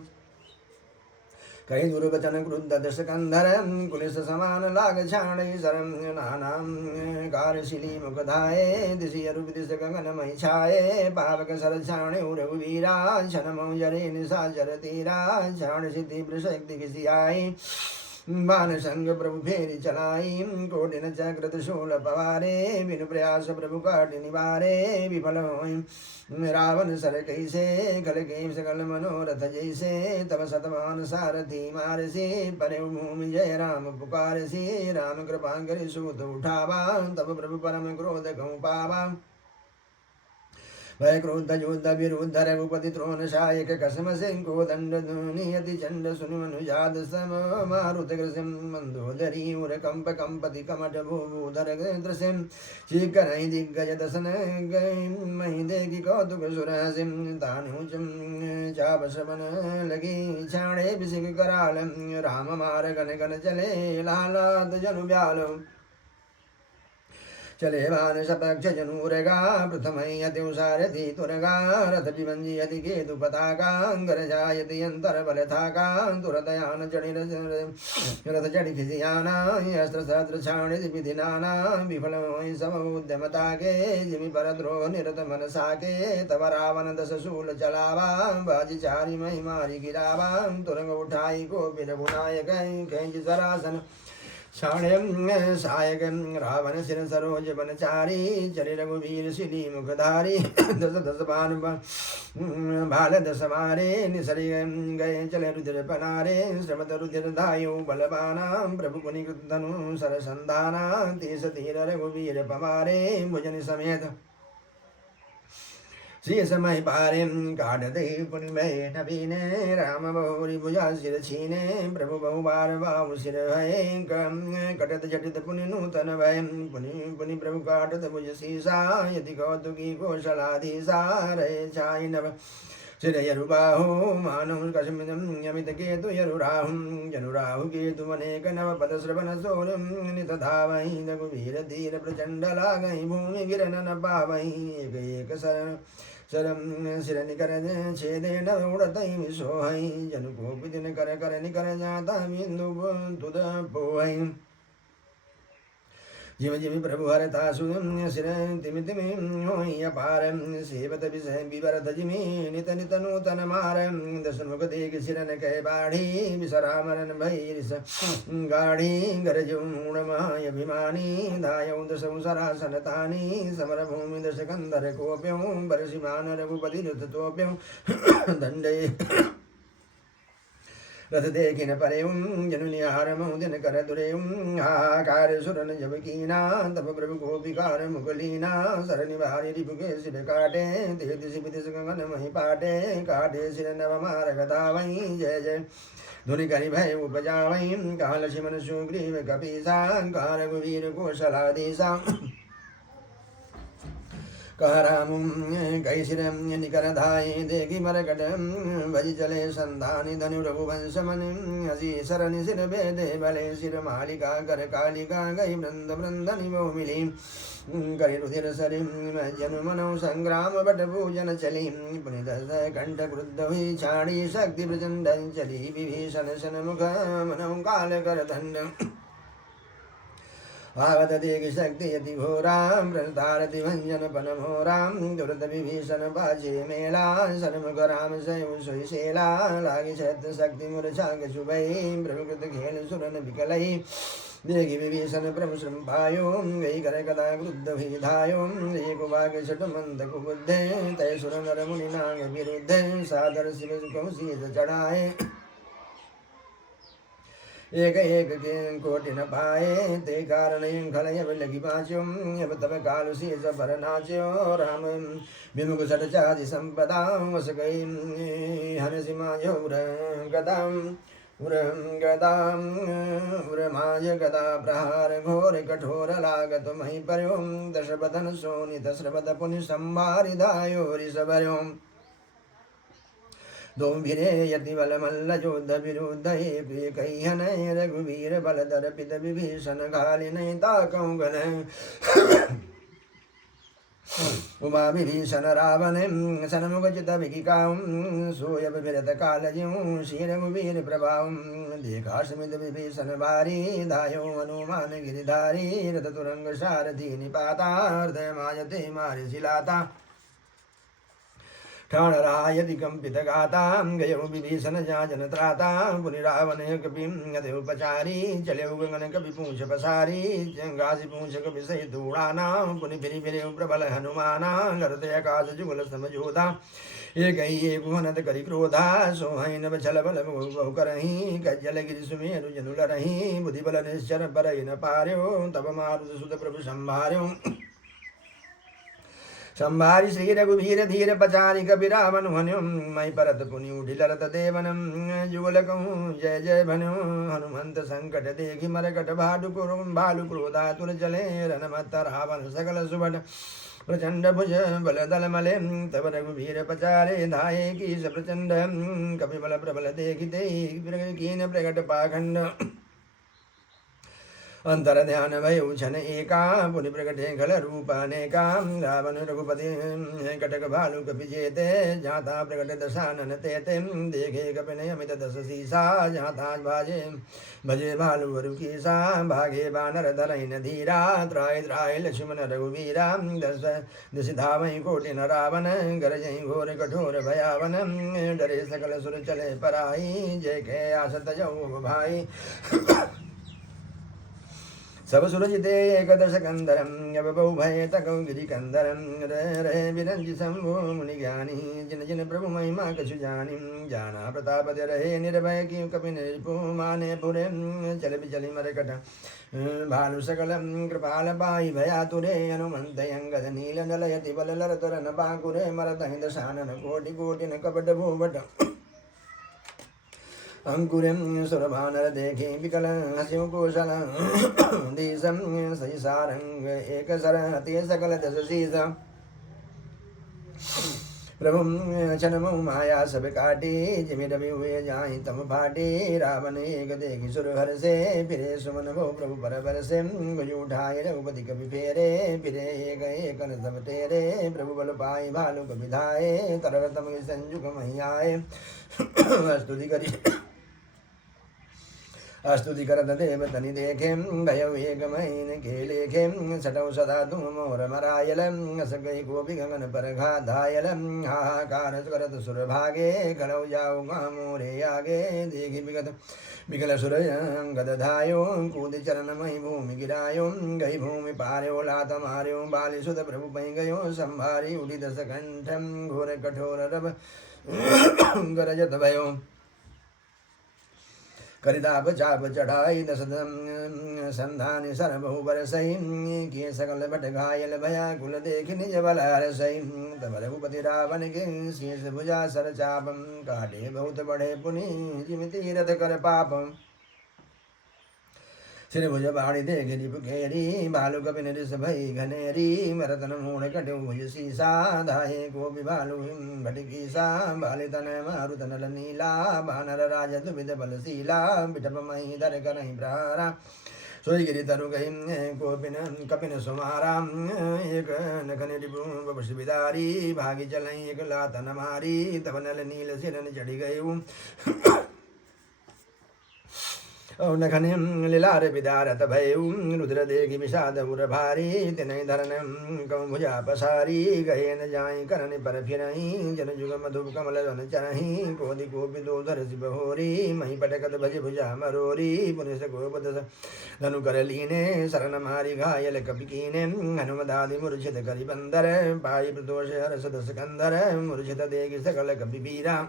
कही दुर्वचन क्रुद्ध दश कंधर कुलिस समान लाग छाण शरम नानाम कार्यशिली मुखधाये दिशि अरुदिश गगन मही छाये पावक सर छाण रघुवीरा क्षण जरे निशाचर तीरा छाण सिद्धि शक्ति किसी आई बान संग प्रभु फेरी चलाई कोटिन चक्र त्रिशूल पवारे बिनु प्रयास प्रभु काट निवारे विफल होई रावण सर कैसे खल के सकल मनोरथ जैसे तब सतमान सारथी मारसी परे भूमि जय राम पुकारसी राम कृपा करि सूत उठावा तब प्रभु परम क्रोध कहूँ पावा भय क्रोध युद्ध विरुद्ध रघुपति त्रोण शायक कसम सिंह दंड नियति चंड सुनि मनुजाद सम मारुत ग्रसिम मंदोदरी उर कंप कंपति कमट भूधर दृश्यम शीकर दिग्गज दसन मही देखी कौतुक सुरसिम तानुचम चापसवन लगी छाणे बिसिक कराल राम मार गन गन चले लालात जनु ब्यालो चले वान सपक्ष जनूरगा प्रथमयति सारथि तुरगा रथ विभंजयति केतु पताका गरजायति अंतर बलथाका तुरतयान चढ़ि रथ चढ़ि खिसियाना अस्त्र शस्त्र छाणि विधिनाना विफल सब उद्यमता के जिमि पर द्रोह निरत मन साके तब रावण दस शूल चलावा बाजी चारि मही मारी गिरावा तुरंग उठाई को बिर गुनायक कैंच सरासन साण्यम सायक रावण सिर सरोज बनचारी चले रघुवीर शिली मुखधारी दस दस बान भाल दस मारे निसरी गए चले रुधिर पनारे श्रमत रुधिर धायु बलबाना प्रभु पुनि धनु सर संधाना तीस तीर रघुवीर पमारे भुजन समेत श्री समय पारे काढ़ते पुण्य नवीने राम बहुरी भुजा सिर छीने प्रभु बहु बार बाहु सिर भय कटत जटित पुनि नूतन भय पुनि पुनि प्रभु काटत भुज सीसा यदि कौतुकी कौशलाधीसा रहे छाई नव सिर यरुबाहु मानव कस्मिदं यमित केतु यरुराहुं जनुराहु केतु अनेक नव पद श्रवण सोरम नित धावहि रघुवीर धीर प्रचंड लागहि भूमि गिरन न पावहि एक एक शरम सिर निकर छेदेन उड़तहि विसोहहि जनु कोपि दिन कर कर निकर जाता बिंदु तुद पोहहि जिम जिमि प्रभु हरता सुम सिर तिमि तिमि होई अपार सेवत विषय विवरत जिमि नित नित नूतन मार दशमुख देख सिरन कह बाढ़ी विसरामरन भैरिस गाढ़ी गरजु मूढ़माय अभिमानी दायौ दशौ सरासन तानी समर भूमि दश कंदर कोप्यौ बरसिमान रघुपति रुत तोप्यौ दंडे रथ देखिन परेउं जनुनिहार दिन कर दुरेउं हाहाकार सुरन जब कीना तब प्रभु गोपिकार मुगलीना सरनि भारी रिपुके सिर काटे देह विदिश गगन मही पाटे काटे सिर नव मार गदावई जय जय धुनि करि भय उपजावई काल शिमन सुग्रीव कपीसा कार रघुवीर कौशलाधीसा कहरामुं कैशिर निकर धाये देखि मरकट भजि चले संधानि धनु रघुवंश मनि हसी सरनि सिर भेदे बले सिर मालिका कर कालिका गई वृंद वृंद निभो मिली करि रुधिर सरि जनु मनो संग्राम बट पूजन चली पुनि दस कंठ क्रुद्ध हुई छाड़ी शक्ति प्रचंड चली विभीषण सन मुख मनो काल कर दंड भागत देख शक्ति यति घोराम प्रणतारति भंजन पनमोराम दुर्द विभीषण बाजे मेला सन्मुख राम सयु सोई सेला लागे छत्र शक्ति मूर्छांग सुभई प्रभुकृत खेल सुरन विकलई देखि विभीषण प्रभु श्रम्भायो गई कर कदा क्रुद्ध हुई धायो एक वाग छट मंद कुबुद्धे तय सुर नर मुनि नाग विरुद्धे सादर शिव कौशीत चढ़ाए एक एक के कोटि न पाए ते कारण खलय लगी पाच्यो अब तब कालु शेष पर नाच्यो राम विमुख सट चादि संपदा वस गई हरसिमाय गदाम उरमाय गदा प्रहार घोर कठोर लागत मही पर्यो दश बदन सोनित श्रवत पुनि संभारि धायो ऋषभर्यो दो भिरे यति बल मल्ल योद्ध विरुद्ध एक कह्यन रघुवीर बल दर्पित विभीषण घालिन ताकौ गन उमा विभीषण रावण सन्मुख चित विकिकां सोयब विरत काल ज्यों श्री रघुवीर प्रभाव देखा स्मित विभीषण बारी धायो हनुमान गिरिधारी रथ तुरंग सारथी निपाता हृदय मायते मारि शिलाता ठाणरायदि कंपित गाता गयो विभीषण जाजन त्राता पुनि रावण कपिं उपचारी चले गगन कपि पूछ पसारी गासी पूछ कपि सहित उड़ाना पुनि फिरि फिरे प्रबल हनुमाना लरते आकाश जुगल समझोता एक भुवनत करि क्रोधा सोहै नभ छल बल बहु करहि कज्जल गिरि सुमेरु जनु लरहि बुद्धि बल निश्चर पर न पार्यो तब मारुत सुत प्रभु संभार्यो संभारि श्री रघुवीर धीर पचारि कपि रावण हन्यो मई परत पुनि उठि लरत देवनम जुगल कहूँ जय जय भन्यो हनुमंत संकट देखि मरकट भालु क्रोधातुर चले रनमत्त रावण सकल सुभट प्रचंड भुज बल दल मले तब रघुवीर पचारे धाये कीस प्रचंड कपि बल प्रबल देखिते कीन प्रकट पाखंड अंतर ध्यान भय उछन एका पुनि प्रकटे खल रूप अनेका रावण रघुपति कटक भालु कपि जेते जाता प्रकट दशानन तेते देखे कपिन अमित दस सीसा जाता बाजे भजे भालु वरु कीसा भागे बानर धरइन धीरा त्राय त्राय लक्ष्मण रघुवीरा दस दश धावई कोटिन रावण गरजई घोर कठोर भयावन डरे सकल सुर चले पराई जय के आसत जऊ भाई सब सुरजिते एकदश कंदरम बहु भय तकौ गिरिकंदरम रहे विरंजि शंभु मुनि ज्ञानी जिन जिन प्रभु महिमा कछु जानी जाना प्रताप रहे निर्भय की कपि निरपु माने पुरे चल बिचलि मरकट भालु सकल कृपाल पाई भयातुरे हनुमंत अंगद नील नलयति बल लर तरन बाकुरे मरद दशानन कोटि कोटिन कपट भूवट अंकुरं सुरभानर देखे विकल हस्यु कुशल दिशं सही सारंग एक सर हते सकल दस शीस प्रभु छनमु माया सब काटे जिमि रवि हुए जाहि तम फाटे रावण एक देखि सुर हर से फिरे सुमन भो प्रभु पर बरसे गुज उठाए रघुपति कवि फेरे फिरे एक एक सब तेरे प्रभु बल पाई भालु कवि धाये तरतम संजुग मही आए स्तुति करी स्तुति करत देव तनि देखे भय एक महीन के लेखे सटौ सदा तुम मोर मरायल सगई गोपी गगन पर घा धायल हाहाकार करत सुर भागे खड़ौ जाऊ मोरे आगे देखि विगत विकल सुर अंगद धायो कूद चरण मही भूमि गिरायो गई भूमि पार्यो लात मार्यो बाली सुत प्रभु पै गयो संभारी उठी दस कंठम घोर कठोर रब गरजत भयो करिताप चाप चढ़ाई दसदम संधानि सर बहु बरसई किए सकल बट घायल भया कुल देख निज बल हरसई तब रघुपति रावण के शीस भुजा सर चापम काटे बहुत बड़े पुनि जिमि तीरथ कर पापम सिर भुज बाड़ी देख रिपुकेरी भालु कपि निरिस भई घनेरी मरतन मूढ़ कटु भुज सीसा धाये गोपी भालु भटकीसा बाली तन मारुतन नीला बानर राज दुविध बलशीला बिटप मही दर करहि प्रहारा सोई गिरि तरु गई कोपिन कपिन सुमारा एक नखन रिपु बपस बिदारी भागी चलई एक लातन मारी तब नल नील सिरन चढ़ी गयु नखनि लीलार विदारत भयउ रुद्र देखि विषाद उर भारी तिनहि धरन कम भुजा पसारी गए न जाई करन पर फिरहि जन जुग मधु कमल वन चरहि कोदि गोपी दोधर शिवहोरी मही पटकत भज भुजा मरोरी पुनिस गोप दस धनु कर लीने शरण मारी घायल कपि कीने हनुमदादि मूर्छित करि बंदर पाई प्रदोष हरस दस कंदर मूर्छित देख सकल कपि बीरा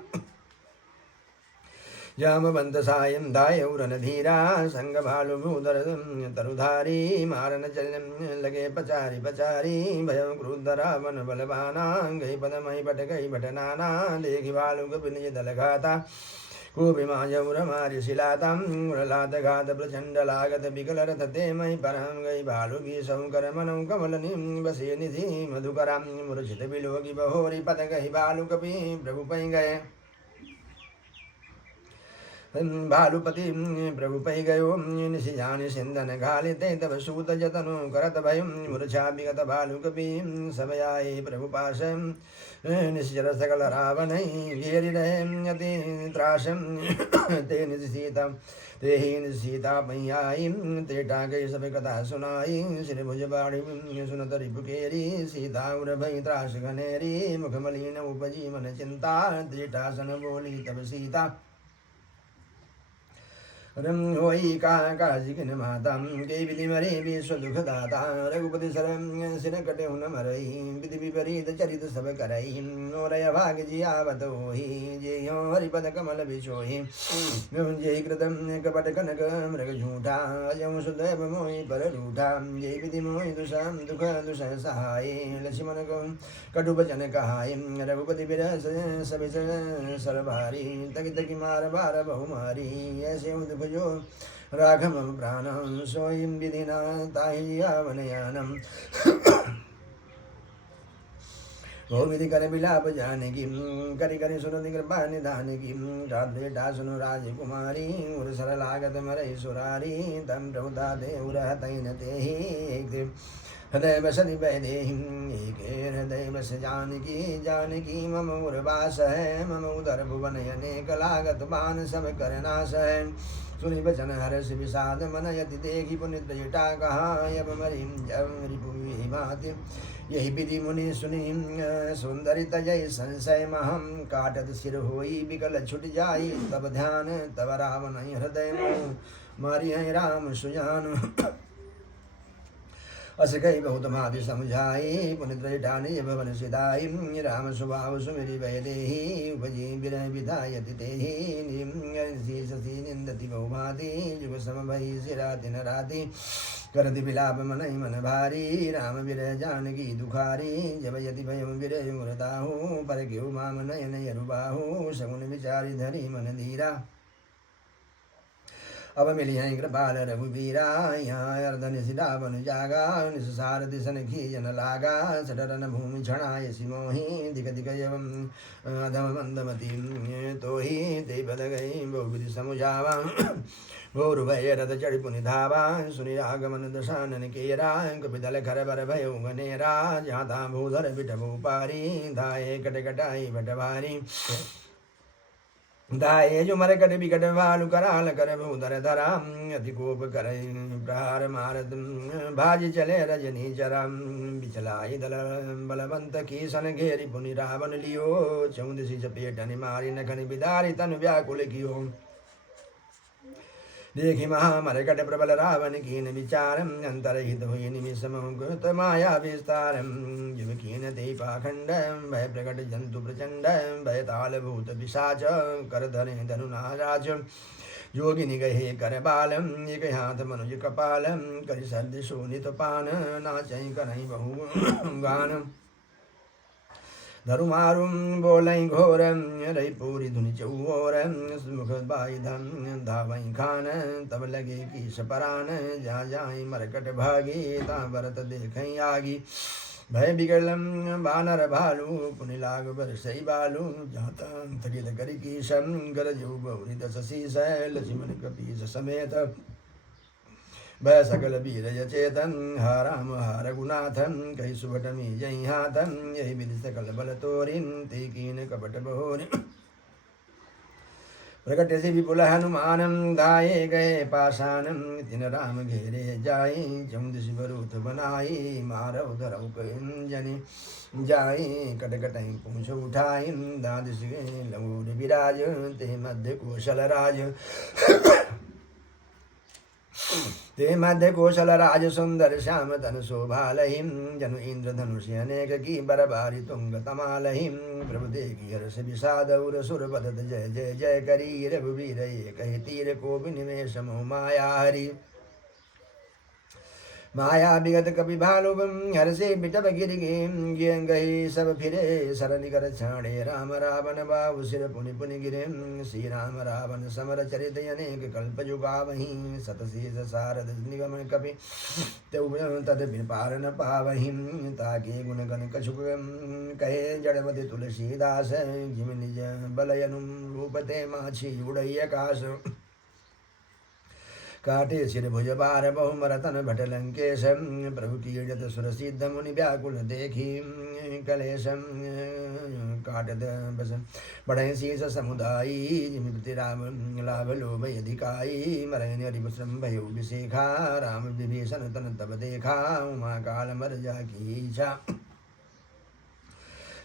जामवंत सायं दाय उरन धीरा संग भालु भूधर तरुधारी मारन चलन लगे पचारी पचारी भय क्रुद्ध रावण बलवाना गई पदमहि बट गई बटनाना देखि भालु कपि दल घाता कोपि माजौर मारि शिलातम उरलात घात प्रचंड लागत विकल रथ ते महि परम गई भालु की सौकर मनौ कमल बसे निधि मधुकरा मूर्छित बिलोकी बहोरी पद गई भालु कपि प्रभु पै गए भालुपति प्रभु पै गयो निशिजानि सिंधन घालिते तब सूत जतनु करत भयं मूर्छा विगत भालु कपि सब आए प्रभु पास निश्चर सकल रावण घेरि रहे अति त्रासम ते निज सीता ते ही निज सीता पैयाई ते टाके सब कथा सुनाई श्री भुज बाड़ी सुनत रिपुकेरी सीता उर भई त्रास घनेरी मुख मलिन उपजी मन चिंता त्रिटासन बोली तब सीता होई काजिकिन माता के विधि मरे विश्व दुख दाता रघुपति शरण सिर कटे हुन मरई विधि विपरीत चरित सब करई नोरय भाग जियावत होई जे हरिपद कमल बिछोई जय कृतम कपट कनक मृग झूठा यम सुदैव मोहि पर रूठा जय विधि मोहि दुषम दुख दुष सहाय लक्ष्मण को कटु बचन कहाय रघुपति बिरस सबिस सरभारी तकी तकी मार बार बहु मारी ऐसे दुख जो राघव प्राणम सोयम विधिना ताहि यावनयानम बहु विधि कर बिलाप जाने की करि करि सुरति कृपा निधान की रात बेटा सुनो राजकुमारी उर सरल आगत मरई सुरारी तम प्रभुता देव रहतैन तेहि हृदय बसति वैदेही एक हृदय बस जानकी मम उर्वास है मम उदर भुवन अनेक लागत बान सब करनाश है सुनि बचन हर्ष विषाद मन यदि देखी पुनित जटा कहा यब मरी रिपु भाति यही विधि मुनि सुनि सुंदरी तजय संशय महम काटत सिर होई विकल छुट जाई तब ध्यान तब रावण हृदय मारी राम सुजान अस कई बहुत माधि समझाई पुनित जटानि भवन सिदाई राम स्वभाव सुमिरि वैदेही उपजी विरह विधायति तेहि शशि निंदति बहुभाति युग सम भई सिराति न राति करति विलाप मनहि मन भारी राम विरह जानकी दुखारी जब यति भयम विरह मुरदाहु पर क्यों माम नयन यरुबाहु सगुन विचारि धरि मन धीरा अब मिली हैं कृपाल रघुवीरा यहाँ अर्धन सिरावन जागा निसार दिशन खीजन लागा सडरन भूमि क्षणाय सिमोहि दिक दिक एवं अधम मंदमती तो ही ते पद गई बहुविधि समुझावा घोर भय रथ चढ़ पुनि धावा सुनि आगमन दशानन केरा कपितल खर बर भयो गनेरा जाता भूधर बिटभू पारी धाये कट कटाई भटवारी दाये जो मर कट बिकट वालु कराल कर भूधर धरा अति कोप कर प्रहार मारत भाज चले रजनी चरा बिचलाई दल बलवंत की सन घेरी पुनि रावण लियो चौदसी चपेटन मारी नखन बिदारी तन व्याकुल कियो देखि महामरकट प्रबल रावण कीन विचार अंतरहित हुई निमिष मुकुत माया विस्तार युव कीन ते पाखंड भय प्रकट जंतु प्रचंड भय ताल भूत पिशाच कर धरे धनु नाराज योगिनी गहे कर बाल एक हाथ मनुज कपाल कर सर्द शोनित पान नाचई करई बहु गान धरु मारु बोलई घोर रही पूरी धुनि चौर मुख बाई धन धावई खान तब लगे की सपरान जा जाई मरकट भागी ता भरत देखई आगी भय बिगड़म बानर भालू पुनि लाग बरसई बालू जाता थगित करि की शम गरजू बहुरी दस शीस लक्ष्मण कपीस समेत भय सकल वीर चेतन हाराम हार गुनाथन कही सुभटमी जय हाथन यही विधि सकल बल तोरिन ते कीन कपट बहोरि प्रकट से विपुल हनुमानम दाये गए पाषाणम तिन राम घेरे जाई चमुद शिवरूथ बनाई मारव धरव जनि जाई कटकटई पूछ उठाई दाद लंगूर विराज ते मध्य कौशल राज ते मध्य कौशल राज सुंदर श्याम तन शोभालहिम जनु इंद्र धनुष अनेक की बरबारी तुंग तमालहिम प्रभु देखी हर्ष विषाद उर सुर बदत जय जय जय करी रघुवीर कही तीर को विनिवेश मोह माया हरि माया विगत कपि भालु हर्षे बिटप गिर गे गही सब फिरे सरनि कर छाड़े राम रावण बाबु सिर पुनि पुनि गिरे श्री राम रावण समर चरित अनेक कल्प जुगावही सतशीष सारद निगमन कपि तद पार न पावही ताके गुण गण कछुक कहे जड़मति तुलसीदास जिम निज बलयनु रूपते माछी उड़ई आकाश काटे सिर भुज बार बहुमर तन भट लंकेश प्रभु की जत सुर सिद्ध मुनि व्याकुल देखी कलेशम काटत बस बढ़े शीस समुदायी जिमिति राम लाभ लोभ अधिकाई मरन हरिश्रम भयो विशेखा राम विभीषण तन तब देखा उमा काल मर जा की इच्छा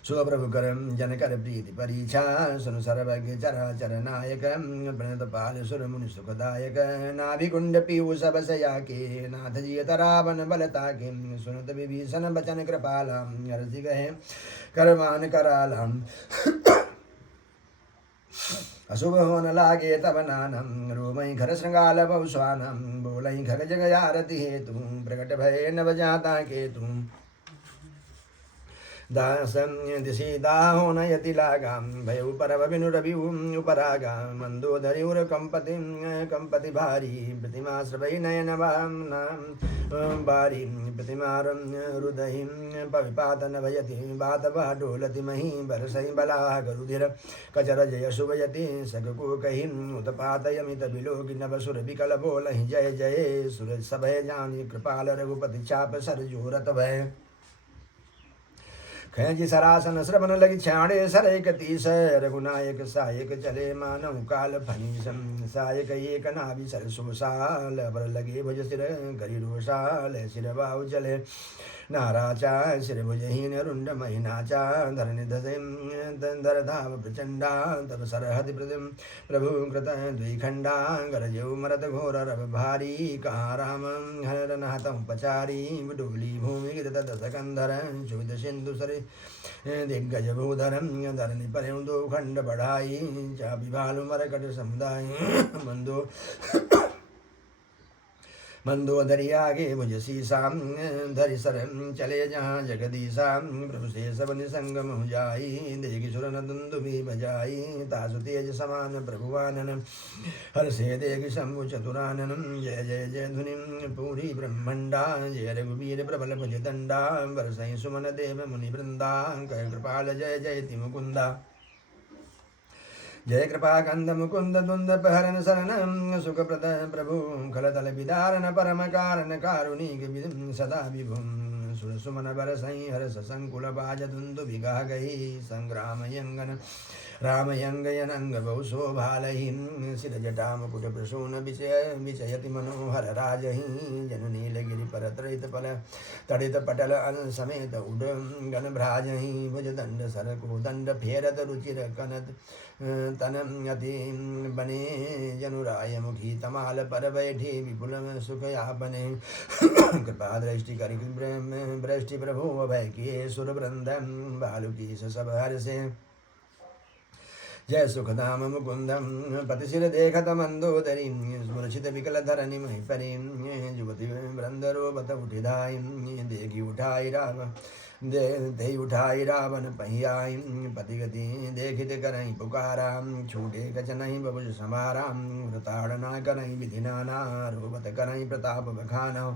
सुप्रभु करम जन कर प्रीति परीक्षा सुन सर्वज्ञ चरा चर नायक प्रणत पाल सुर मुनि सुखदायक नाभि कुंड पीयूष बस याके नाथ जियत रावण बलता के सुनत विभीषण बचन कृपाला हर्षि गहे करमान कराला अशुभ होन लागे तब नानम रोमई घर श्रृंगाल बहु स्वानम बोलई खग जग आरती हेतु प्रकट भय नव जाता के तुम दासं दिशिदाहो नयति लागां भयउ परव विनुरभिउ उपरागां मन्दोदरिउरकम्पतिं कम्पति भारी प्रतिमाश्रवै नयनवां बारी प्रतिमारं हृदयं पविपातन भयति बातवः डोलति मही बरसै बलागरुधिर कचर जय शुभयति सगकुकहिं उत्पातयमित बिलोकि नभसुरविकलबोलहि जय जय सुर सभय जानि कृपाल रघुपति चाप सरजोरत भय खैजी सरासन श्रवण लगी छाड़े सरक तीस रघुनायक सायक चले मानव काल फनीसम सायक एक नाभि सरसोसाल बर लगे भुज सिर करी रोसाल सिर बाहु चले नाराचा सिर भुजहीन रुंड महिनाचा धरनि धर धाव प्रचंडा तब सरहद प्रतिम प्रभु कृत द्विखंडा गरजौ मरत घोर रव भारी कहा राम हर नहतम पचारी डोली भूमि दस कंधर चुवित सिंधु सरे दिग्गज भूधरम धरनि पर्यु दो खंड बढ़ाई चाबी भालु मरकट समुदाय मंदो मंदोदरी आगे भुज सीसाम धरि सरम चले जहाँ जगदीशा प्रभु से सब निसंगम हो जाई देगी सुरन दुंदुभि बजाई तासु तेज समान प्रभुवानन हर से देगी शंभु चतुरानन जय जय जय धुनि पूरी ब्रह्मंडा जय रघुवीर प्रबल भुज दंडा बरसई सुमन देव मुनि वृंदा कर कृपाल जय जयति मुकुंदा जय कृपा कंद मुकुंद दुंद पहरन शरण सुखप्रद प्रभु खलतल विदारण परम कारण कारुणिक सदा विभुम सुर सुमन बरसई हर्ष संकुल बाज दुंदु बिगा गई संग्राम यंगन राम यंगयनंग बहु शोभालहि सिर जटा मुकुट प्रसून विचयति मनोहर राजहि जन नीलगिरि पर त्रैत पल तड़ित पटल समेत उड गण भ्राजहि भुज दंड सर को दंड फेरत रुचिर कनत तन अति बने जनुराय मुखी तमाल पर बैठी विपुल सुख आपने कृपा दृष्टि करि दृष्टि प्रभु अभय किए सुर वृंदम बालुकी सब हर से जय सुखधाम मुकुंदम पतिशिर देखत मंदोदरी सुरक्षित विकल धरणी मही परी युवती वृंदरो बत उठिधाई देगी उठाई राव दे उठाई रावण पहियाई पतिगति देखित करई पुकारा छूटे कचनई बबुज समारा व्रताड़ना करई विधिनाना रोबत करई प्रताप बखाना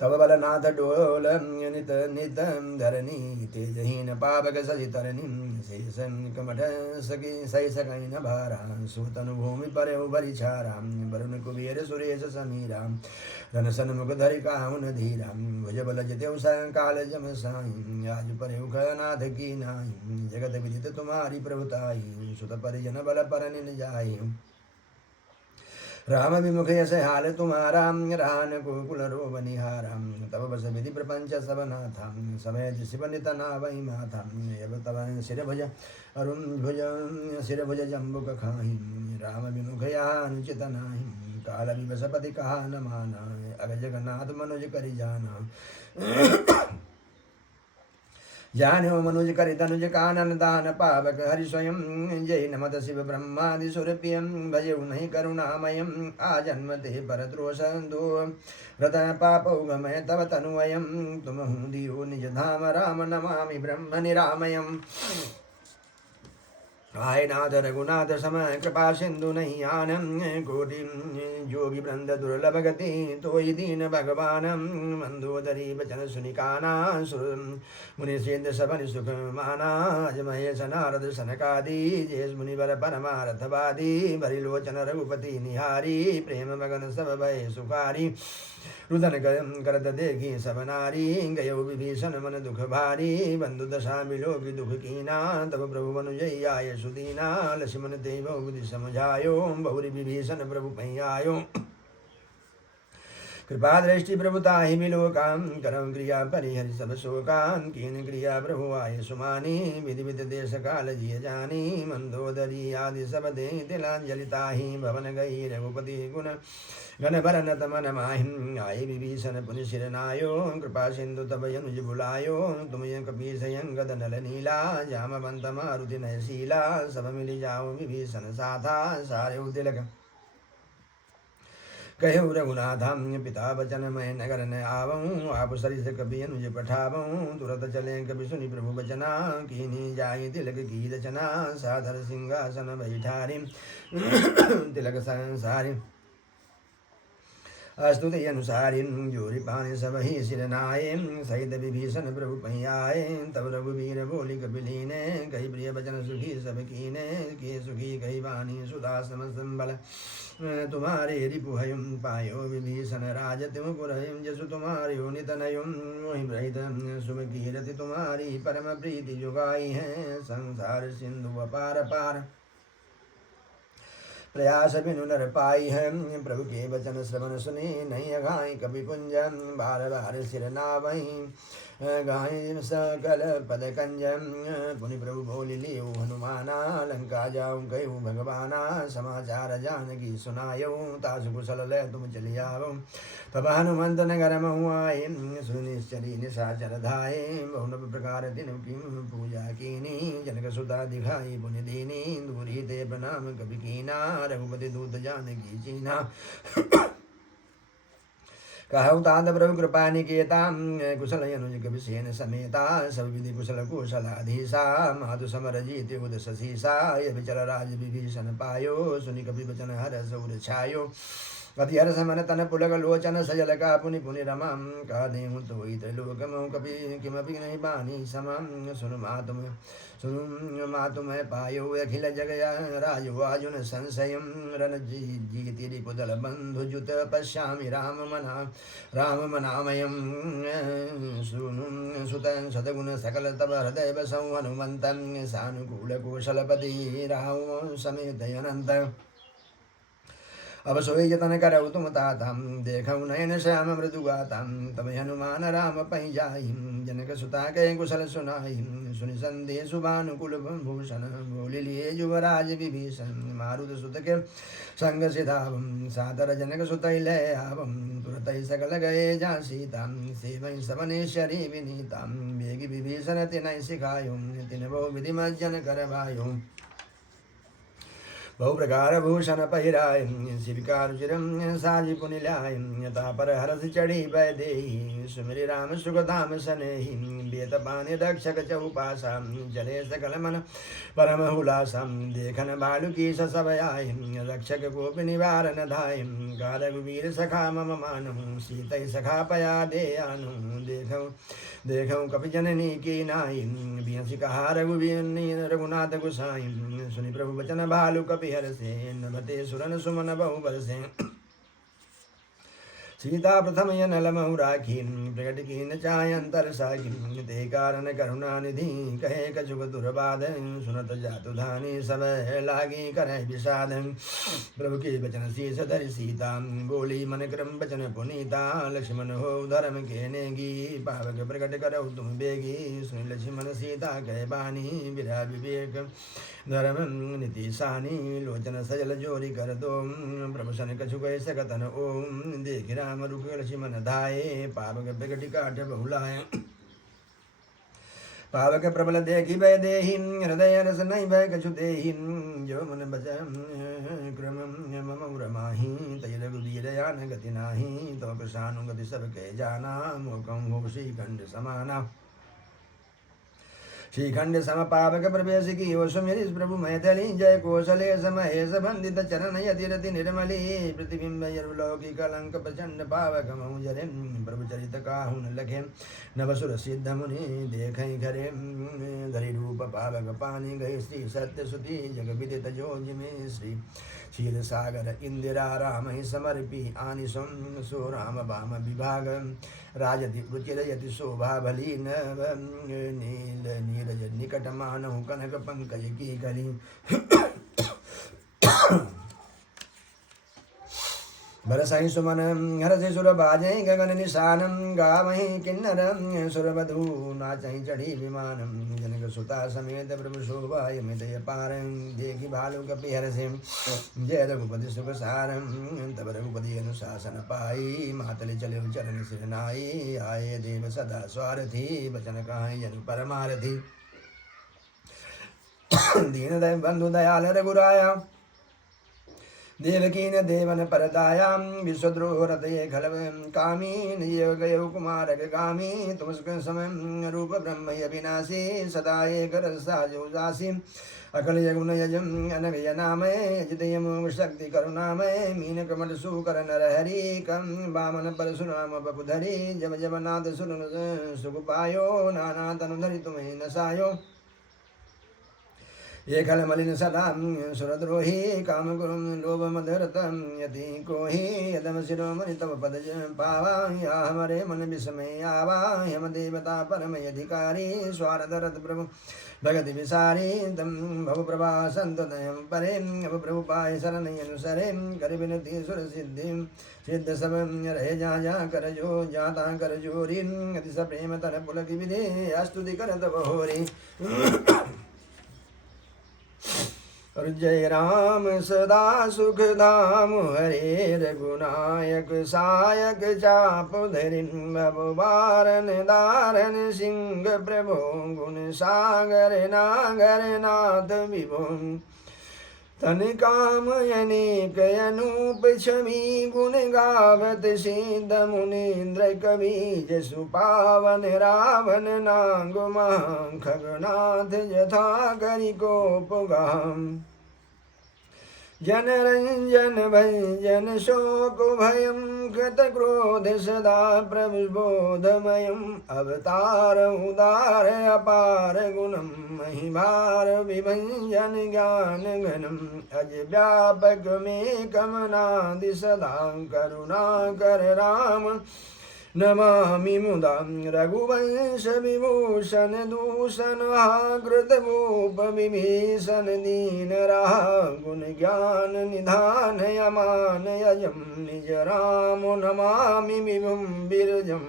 तब बलनाथ डोल नित नित धरणी तेजहीन पावक सजि तरणी शेष कमठ सकी सही सकई न भारा सुतनु भूमि पर भरि छारा वरुण कुबेर सुरेश समीरा रन सन मुख धरि काहुन धीरा भुज बल जितेउ काल जम साई आज पर नाथ की नाई जगत विदित तुम्हारी प्रभुताई सुत परिजन बल पर निन जाई राम विमुख यस हाल तुम्हारा रान गोकुल रो बनिहारा तब बस विधि प्रपंच सब नाथा समय शिव नित नावई माथा अब तब सिर भुज अरुण भुज सिर भुज जम्बुक खाही राम विमुख अनुचित नाही काल विवसपति कहा न माना अग जगन्नाथ मनुज करि जाना जानो मनुज करि तनुज कानन दान पावक हरि स्वयं जय नमत शिव ब्रह्मादि सुरप्रियं भजऊ नहीं करुणामयं आजन्म ते परद्रोष दो रतन पापौ गमय तव तनुवयं तुम हूँ दियो निज धाम राम नमामि ब्रह्म निरामयम् आय नाथ रघुनाथ समय कृपा सिंधु नहीं आनम कोटि जोगी वृंद दुर्लभ गति तोहि दीन भगवान मंदोदरी बचन सुनिकाना सुर मुनि सेन्द्र सबन सुख माना अजमय सनारद सनकादि जेस मुनि बर परमारथवादी भरिलोचन रघुपति निहारी प्रेम मगन सब भय सुखारी रुदन करत देखी सब नारी गयो विभीषण मन दुख भारी बंधु दशा मिलो की दुख कीना तब प्रभु मनुजय आय सुदीना लक्ष्मण देव बुद्धि समझायो बहुरी विभीषण प्रभु पहियायो कृपा दृष्टि प्रभुताहि मिलो काम करम क्रिया परिहरि सब शोकान कीन क्रिया प्रभु आय सुमानी विधि विध देश काल जिय जानी मंदोदरी आदि सब दे तिलांजलिताहि भवन गई रघुपति गुण घन भरन तमन माहिम आय विभीषण पुनि सिर नायो कृपा सिंधु तब यनुज बुलायो तुम कपीस यंगद नल नीला जामवंत मारुति नयशीला सब मिली जाओ विभीषण साथा सारे तिलक कहु रघुनाथम पिता बचन मैं नगर न आवऊँ, आप सरिस कपि अनुज पठावऊँ, तुरत चले कपि सुनि प्रभु बचना, कीनी जाई तिलक की रचना, सादर सिंहासन बैठारी तिलक संसारी, स्तुति अनुसारी जोरी पानी सब ही सिर नाये, सहित विभीषण प्रभु पहियाए, तब रघुवीर बोली कपिलीने, कही प्रिय बचन सुखी सब कीने, के सुखी कही वाणी सुधा सम संबल, तुम्हारे रिपुहयुम पायो विभीषण राज तुम पुरयुम, जसु तुम्हारे नितनयुम मोहि ब्रहित सुम कीरति तुम्हारी, परम प्रीति जुगाई है संसार सिंधु अपार पार, प्रयास बिनु नर पाई है, प्रभु के वचन श्रवण सुने, नहीं अघाई कवि पुंज, बार बार सिर नावई, गाय सकल पद कंज, पुनि प्रभु बोली लियो हनुमाना, लंका जाऊँ कहूँ भगवाना, समाचार जानकी सुनायो, तासु कुशल ले तुम चली आओ, तब हनुमंत नगर महु आए, सुनिश्चरी निशाचर धाये, बहु प्रकार दिन की पूजा कीनी, जनक सुता दिखाई पुनि दीनी, दूरी ते प्रणाम कवि कीना, रघुपति दूत जानकी चीना, कहु तात प्रभु कृपा निकेता, कुशल अनुज कपि सेन समेता, सब विधि कुशल कुशलाधीशा, मातु समर जीत उद ससीसा, यह चल राज विभीषण पायो, सुनि कपि वचन हरष उर छायो, अति हर्ष मन तन पुलक लोचन, सजल का पुनि पुनि रमाम, का देहु तो त्रिलोकम कपि किमपि नहीं बानी समम, सुनु मातु मैं पायो अखिल जग राजो आजुन संशयम, रण जीति रिपुदल बंधु जुत पश्यामि राम मनामयम, सुनु सुत सदगुण सकल तब हृदय बसौ, हनुमंत सानुकूल कौशलपति राहु समेत अनंत, अब सोई जतन करऊ तुम तातम, देखऊ नयन श्याम मृदु गातम, तब हनुमान राम पै जाई, जनक सुता के कुशल सुनाई, सुनि संदेशु भानुकुल भूषण, बोली लिए युवराज विभीषण, मारुत सुत के संग सिधावम, सादर जनक सुत ले आवम, तुरत सकल गए जा सीता, सेवै सबनेश्वरी विनीता, बेगी विभीषण तिनहि सिखायो, तिन बहु विधि मज्जन करवायो, बहु प्रकार भूषण पहिराय, शिविकारुचिरम साजी पुनि लाय, यथा पर हरस चढ़ी वैदेही, सुमिरि राम सुखधाम सनेही, बेत पानी रक्षक चौपासा, जले सकल मन परम हुलासा, देखन बालु की सब आय, रक्षक गोप निवारण धाय, गा रघुवीर सखा मम मानहु, सीतै सखा पया दे आनु, देखऊँ कपि जननी की नाई, बियसि कहा रघुनाथ गुसाई, सुनि प्रभु वचन भालु कपि हरसे, नभते सुरन सुमन बहु बरसे, सीता प्रथम यनल महु राखी, प्रकट कीन चाय अंतर साखी, ते कारण करुणा निधि, कहे कछुक दुर्बाध, सुनत जातु धानी सब लागी करे विषाद, प्रभु के वचन शीस धरि सीता, बोली मन क्रम वचन पुनीता, लक्ष्मण हो धर्म के नेगी, पावक प्रकट करो तुम बेगी, सुन लक्ष्मण सीता कह बानी, विरा विवेक धर्म नीति सानी, लोचन सजल जोरी कर दो, प्रभु सन कछुक सकतन ओम, देख राम रुक लक्ष्मण धाये, पावक प्रकटि काट बहुलाय, पावक प्रबल देखी भय देहि, हृदय रस नहीं भय कछु देहि, जो मन बच क्रम मम रमाहि, तय रघुवीर यान गति नाही, तो कृषानुगति सब कह जाना, मोकं हो श्रीखंड समाना, श्रीखंड सम पावक प्रवेश की ओ सुमिरि प्रभु मैथिली, जय कौशले समहेश बंदित चरण यतिरति निर्मली, प्रतिबिंब यरुलौकी कलंक प्रचंड पावक मऊजरे, प्रभु चरित काहु न लखे, नवसुर सिद्ध मुनि देखै घरे, धरि रूप पावक पानी गए, श्री सत्य सुति जग विदित जो जिमे, श्री क्षीर सागर इंदिरा राम समर्पी, आनि सो राम वाम विभाग, राजति रुचिरयति शोभा भली, नव नील नीरज निकट मानहु, कनक पंकज की कली, बरसहि सुमन हरषि सुर बाजहि गगन निशानम, गावहि किन्नर सुरवधू नाचहि चढ़ी विमानम, जनक सुता समेत प्रभु शोभा यमित अपार, देखि भालु कपि हरषि, जय रघुपति सुख सारम, तब रघुपति अनुशासन पाई, मातलि चले चरण सिर नाई, आये देव सदा स्वारथी, बचन कहाई जन परमारथी, दीन दय बंधु दयाल रघुराया, देवकीन देवन परदायां विश्वद्रोह रतये खलव कामीन ये गयो कुमार गामी तुम समय रूप ब्रह्म अविनाशी सदा एक रसाजो दासी अकल यगुण यजम अनव्य नामय यजदयम शक्ति करुणामय मीन कमल सुकर नरहरि कम वामन परशुराम बपुधरी जब जब नाथ सुन सुख पायो नाना तनुधरि तुम्हें नसायो ये खल मलिन सदा सुरद्रोही काम गुरु लोभ मदरतम यति को ही यदम शिरोमणि तव पद पावा या हमारे मन विस्मय आवा यम देवता परम अधिकारी स्वारदरत प्रभु भगति विसारी तम भव प्रभा संतनयम परे अब प्रभु पाय शरण अनुसरे कर विनति सुर सिद्धि सिद्ध सब रहे जा कर जो जाता कर जोरी अति स प्रेम तन पुलक विधि स्तुति कर तब होरी और जय राम सदा सुख धाम हरे रघुनायक सायक चाप धरिन बारन दारन सिंह प्रभो गुण सागर नागर नाथ विभो तन काम अनेक अनूप छवि गुण गावत सिद्ध मुनीन्द्र कवि जसु पावन रावण नाग खगनाथ जथा करि कोप गाम जन रंजन भंजन शोक भयं कृत क्रोध सदा प्रबोधमयम् अवतार उदार अपार गुणम महिमार विभंजन ज्ञान घनम अज व्यापक में कमनादि सदा करुणा कर राम नमामि मुदा रघुवंश विभूषण दूषण कृत भूप विभीषण दीन रहा गुण ज्ञान निधान यमान यजम निज राम नमामि विभुम बिरजम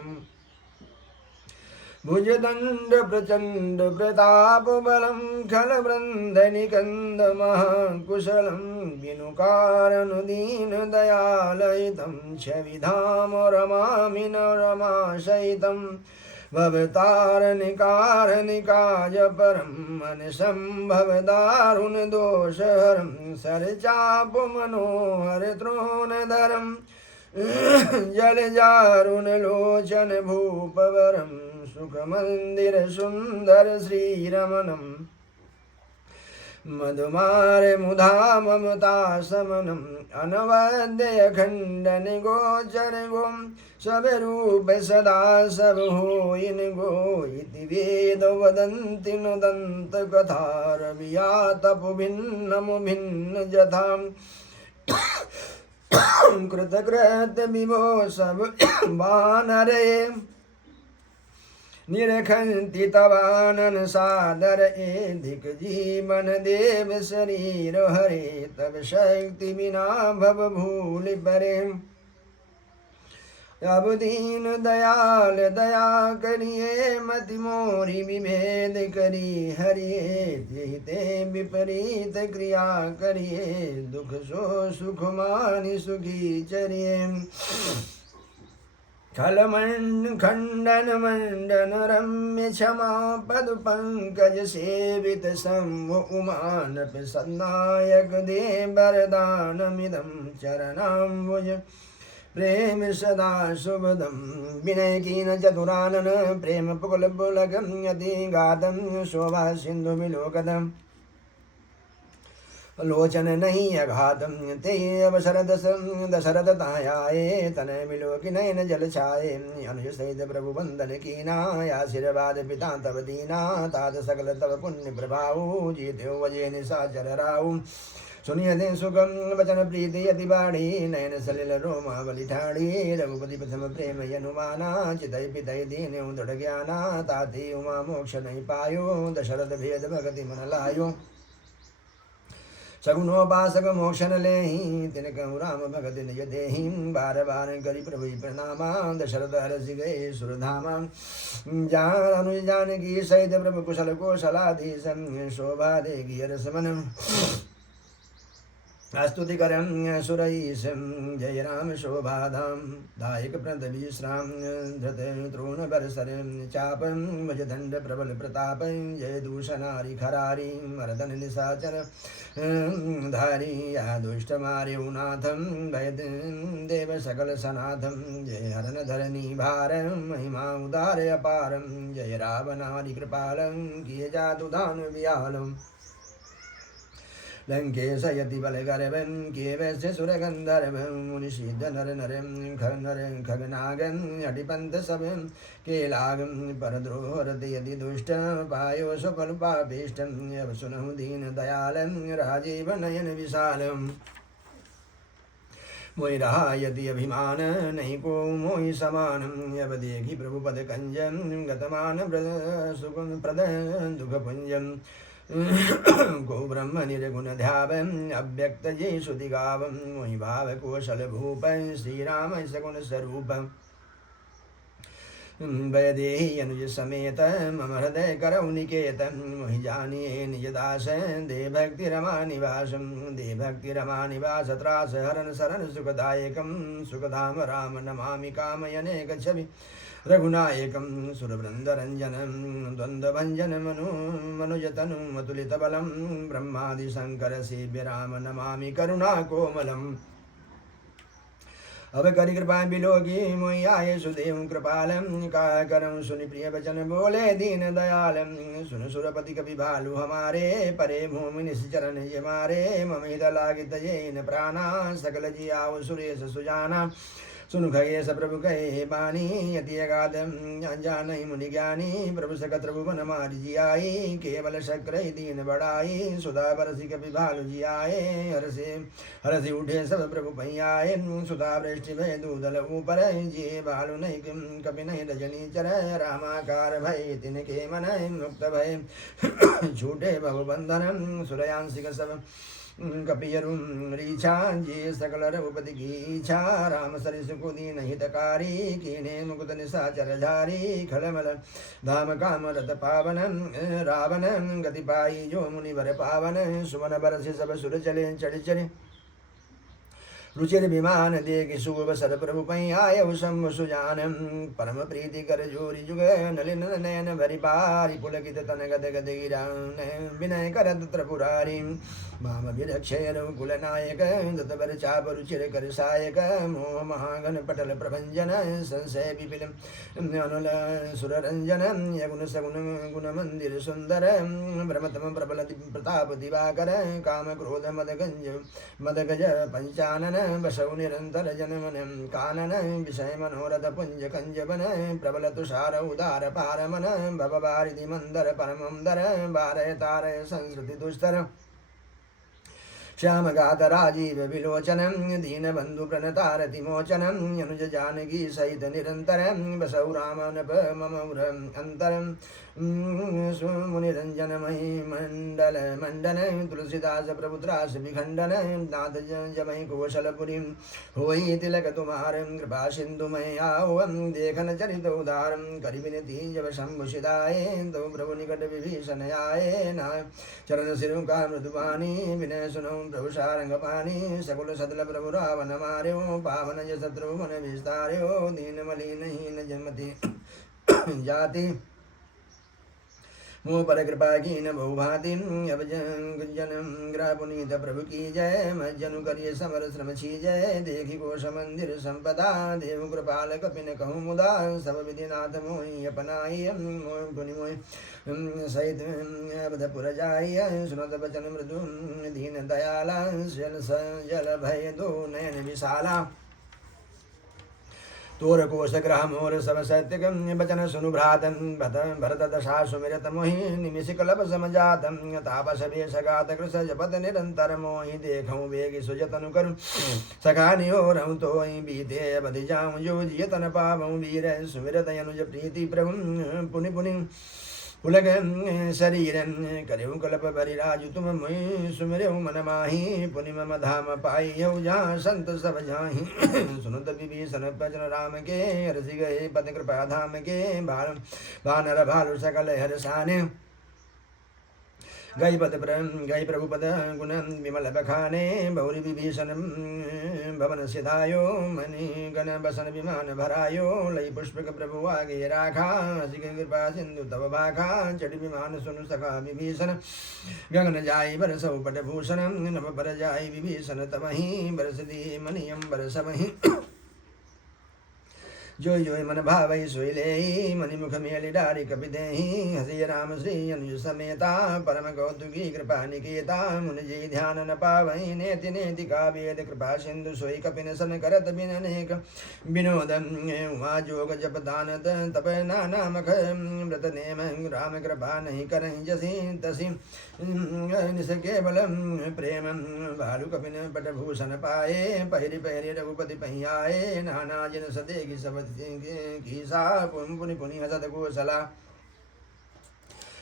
भुजदंड प्रचंड प्रताप बलम खल वृंद निकंद महाकुशलम विनुकारनु दीन दयालयितं छविधाम रमामि न रमाशयितं भवतारनिकारनिकाय परम मन संभव दारुण दोषहरं सरचाप मनोहर त्रोणधरं जलजारुण लोचन भूपवरं सुख मंदिर सुंदर श्रीरमणम् मधुमार मुधा ममता समनम अनवद्य खंडन गोचर गोम सब रूप सदा सब होइन गो इति वेद वदन्ति नुदन्त कथा रविया तपु भिन्नमु भिन्न जथाम कृतकृत विभो सब वानरे निरखन्ति तवानन सादर एधिक जीवन देव शरीर हरे तब शक्ति बिना भव भूल परे अब दीन दयाल दया करिए मति मोरी विभेद करी हरिये ते विपरीत क्रिया करिए दुख सो सुख मानि सुखी चरिए खंडन मंडन रम्य क्षमा पद पंकज सेवित शंभु उमान सन्नायक दे वरदानमिदं चरणाम्बुज प्रेम सदा शुभदम विनय कीन चतुरानन प्रेम पुकुल पुलकं यति गादं शोभा सिंधु विलोकदम् लोचन नहीं अघातम ते अवसर दशरथ तायाए तनय मिलो कि नयन जल छाए अनुज सहित प्रभु बंदन कीना आशीर्वाद पिता तव दीना तात सकल तव पुण्य प्रभाऊ जीते वजे निशाचर राऊ सुनिय दे सुगम वचन प्रीति यति बाणी नयन सलिल रोमा बलि ठाड़ी रघुपति प्रथम प्रेम यनुमाना चितय पितय दीन दृढ़ ज्ञाना ताति उमा मोक्ष नहीं पायो दशरथ भेद भगति मन लायो सगुणोपासक मोक्षन लेहि तिन कहु राम भगत निज देहि बार बार करि प्रभु प्रणामा दशरथ हरसि गए सुरधामा जान अनुज जानकी सहित प्रभु कुशल कौशलाधीश शोभा देगी रसमन स्तुति करं सुरईशं जय राम शोभाधाम दायक प्रद विश्राम धृत तृण बरसरं चापं भजदंड प्रबल प्रताप जय दूषणारि खरारी मर्दन निशाचर धारी या दुष्ट मार्योनाथं भयद देव सकल सनाथं जय हरन धरणी भारं महिमा उदार अपारं जय रावणादि कृपालं किए जादु दान व्यालम् लंकेशयति बलगर्वं केवस्य सुरगन्धर्वं मुनिषिद्ध नर नरं खगनागं अटिपन्त सबं केलागं परद्रोहरति यदि दुष्ट पायो स्वफलपापेष्टं यवसुनहु दीन दयालं राजीव नयन विशालम् मोहि रहा यदि अभिमान नहीं को मोहि समान यब देखी प्रभुपद कंजन गतमान सुगम प्रद दुख पुंजम गो ब्रह्म निर्गुण ध्यावम अव्यक्त जय श्रुति गावम मोहि भाव कौशल भूप श्री राम सगुण स्वरूप वैदेही अनुज समेत मम हृदय करौ निकेतन मोहि जानिए निज दास दे भक्ति रमा निवासम दे भक्ति रमा निवास त्रास हरन शरण सुखदायकम सुखधाम राम नमामि कामयनेक छवि रघुनायकं सुरवृन्दरञ्जनं द्वन्द्वभञ्जन मनुजतनु मतुलितबलं ब्रह्मादि शङ्कर सेव्य राम नमामि करुणाकोमलम् अब करि कृपा बिलोकी मोहि आये सुदेव कृपालम का करम सुनि प्रिय वचन बोले दीन दयालम सुन सुरपति कपि भालु हमारे परे भूमि निश्चरण ये मारे ममित लागित येन प्राणा सकल जियाव सुरेश सुजाना सुनु खगेश प्रभु कहे बानी यति अगाध जान मुनि ज्ञानी प्रभु सकत भुवन मारि जियाई केवल शक्र दीन बड़ाई सुधा बरसी कपि भालु जियाए हरसे उठे सब प्रभु पैयाए सुधा वृष्टि भय दूदल ऊपर जिये भालु नहीं कपि नहीं रजनी चर रामाकार भय तिनके मन मुक्त भय छूटे भव बंधन सुरयांसिक सब कपियरुं रीछा जे सकल रघुपति की इच्छा राम सरिस कुदीन हितकारी कीने मुकुत निशाचर झारी खलमल धाम काम रत पावन रावण गति पाई जो मुनिवर पावन सुमन बरस सब सुर चले चढ़ चढ़ रुचिर विमान देख शुभ सर प्रभु पै आय शंभ सुजानम परम प्रीति कर जोरी जुग नलिन नयन भरि पारि पुलकित तन गद गद गिरान विनय कर त्रिपुरारी माम विरक्षय रघुकुल नायक दत्त बर चाप रुचिर कर सायक मोह महागण पटल प्रभंजन संशय विपिल अनुल सुर रंजन यगुण सगुण गुण मंदिर सुंदर ब्रह्मतम प्रबल प्रताप दिवाकर काम क्रोध मद गज पंचानन बसौ निरंतर जनमन कानन विषय मनोरथ पुंज कंजवन प्रबल तुषार उदार पारमन भव वारिधि मंदर परमं दर बारय तारय संस्कृति दुस्तर श्याम गात राजीव विलोचनम दीन बंधु प्रणतारति मोचनम अनुज जानकी सहित निरंतर बसौ रामनप मम अंतरम मुनिरंजनमयी मंडल मंडन तुलसीदास प्रभुत्रास विखंडन नाथ जमय कौशलपुरी होई तिलक तुम्हार कृपा सिंधु मय आओ देखन चरित उदार करि विनती जब शंभुषिदाय तो प्रभु निकट विभीषण आए ना चरण सिरु का मृदुबानी विनय सुनो प्रभु सारंग पानी सकुल सदल प्रभु रावण मार्यो पावन ज शत्रु मन विस्तार्यो दीन मलिन हीन जन्मति जाति मोह पर कृपा की न बहुभाति अब जनम ग्रह पुनीत प्रभु की जय मज्जनु करिय समर श्रम छी जय देखी कोश मंदिर संपदा देव कृपाल कपिन कहूँ मुदा सब विधि नाथ मोहि अपनाई पुनि मोहि सहित अवधपुर जाय सुनत बचन मृदु दीन दयाला जल भय दो नयन विशाला तोर कोश ग्रह मोर सब सत्यगम बचन सुनु भ्रातन भरत दशा सुमिरत मोहि निमिष कलप समझातम तापस वेशगात कृष जपत निरंतर मोहि देखऊँ वेग सुजतनु करु सखानियो रहूँ तो बीते बधि जाऊँ जो जियतन पावऊँ वीर सुमिरत अनुज प्रीति प्रभु पुनि पुनि पुलग शरीर करऊ कल्प भरि राजु तुम मोहि सुमिरऊ मन माही पुनि मम धाम पाइयौ जहाँ संत सब जाहि सुनत विभीषण भजन राम के हरसि गए पद कृपा धाम के भानर भालु सकल हरसाने गई प्रभु पद गुण विमल बखाने बहुरी विभीषण भवन सिधायो मणि गण बसन विमान भरायो लई पुष्पक प्रभु आगे राखा हसिक कृपा सिंधु तव भाखा चढ़ विमान सुन सका विभीषण गगन जाई बरस पट भूषण नभ पर जाई विभीषण तमहि बरस दी मणि अम्बर समहि जोई जोई मन भावई सोई ले मणि मुख मेलि डारी कपि देहि हसी राम श्री अनुज समेता परम कौतुकी कृपा निकेता मुनि जी ध्यान न पावई नेति नेति का वेद कृपा सिंधु सोई कपिन सन करत बिन अनेक विनोद उमा जोग जप दानत तप नाना मख व्रत नेम राम कृपा नहीं करहि जसी तसी निस केवल प्रेम भालु कपिन पट भूषण पाए पहिरि पहिरि रघुपति पहियाए नाना जिन सदेगी सब कीसा पुनि पुनि हसत गोसला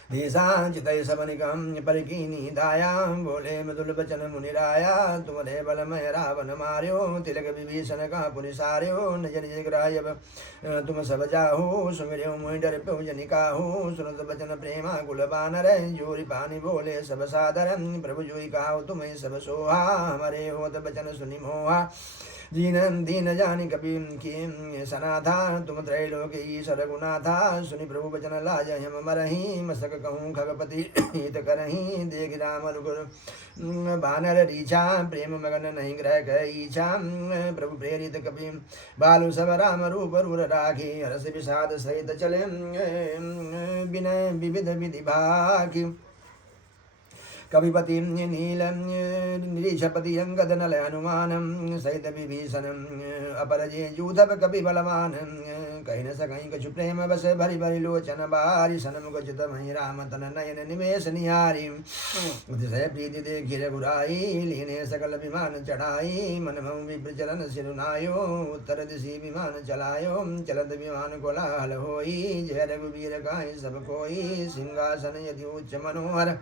देशा चितय सबनिकम परिकीनी दाया बोले मधुल बचन मुनिराया तुमरे बलमय रावण मार्यो तिलक विभीषण का पुनि सार्यो निज निज ग्राह्य तुम सब जाहो सुमिर्यो मुहि डर पे जनिकाहो सुनत बचन प्रेमा कुल बानर जोरी पानी बोले सब सादर प्रभु जोई कहाओ तुम्हें सब सोहा हमारे होत बचन सुनि मोहा दीन दीन जानी कपि की सनाथा तुम त्रैलोक ईश्वर गुनाथा सुनि प्रभु बचन लाज हम मरही मसक कहूँ खगपति हित करही देख राम रुकुर बानर रीछा प्रेम मगन नहीं ग्रह कईछा प्रभु प्रेरित कपि बालु सब राम रूप रूर राखी हरस विषाद सहित चले विनय विविध विधि भाखी कविपति नील निरीक्षपति अंगद नल हनुमान सहित विभीषण अपरजे जूधप कपि बलवान कहीं न सकहीं कछु प्रेम बस भरि भरि लोचन बारी सनमुख चित महि राम तन नयन निमेष निहारी अतिशय प्रीति देखि रघुराई लीने सकल विमान चढ़ाई मन मऊ विप्रचलन सिरुनायो उत्तर दिशि विमान चलायो चलत विमान कोलाहल होई जय रघुवीर गाय सब कोई सिंहासन यदि उच्च मनोहर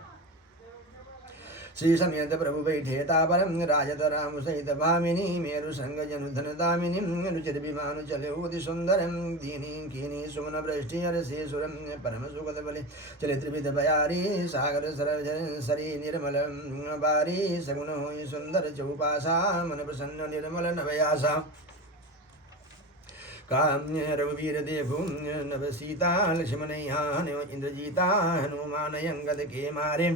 श्री समेत प्रभु बैठे तापरम राजत राम सहित भामिनी मेरु संग जनुधन दामिनी रुचिर विमान चले अति सुंदरम दीनी कीनी सुमन वृष्टि हरसे सुरम परम सुगत बलि चले त्रिविध बयारी सागर सरज सरी निर्मल बारी सगुन होई सुंदर चौपासा मन प्रसन्न निर्मल नवयासा काम्य रघुवीर देखु नव सीता लक्ष्मण यहाँ इंद्रजीता हनुमान अंगद के मारे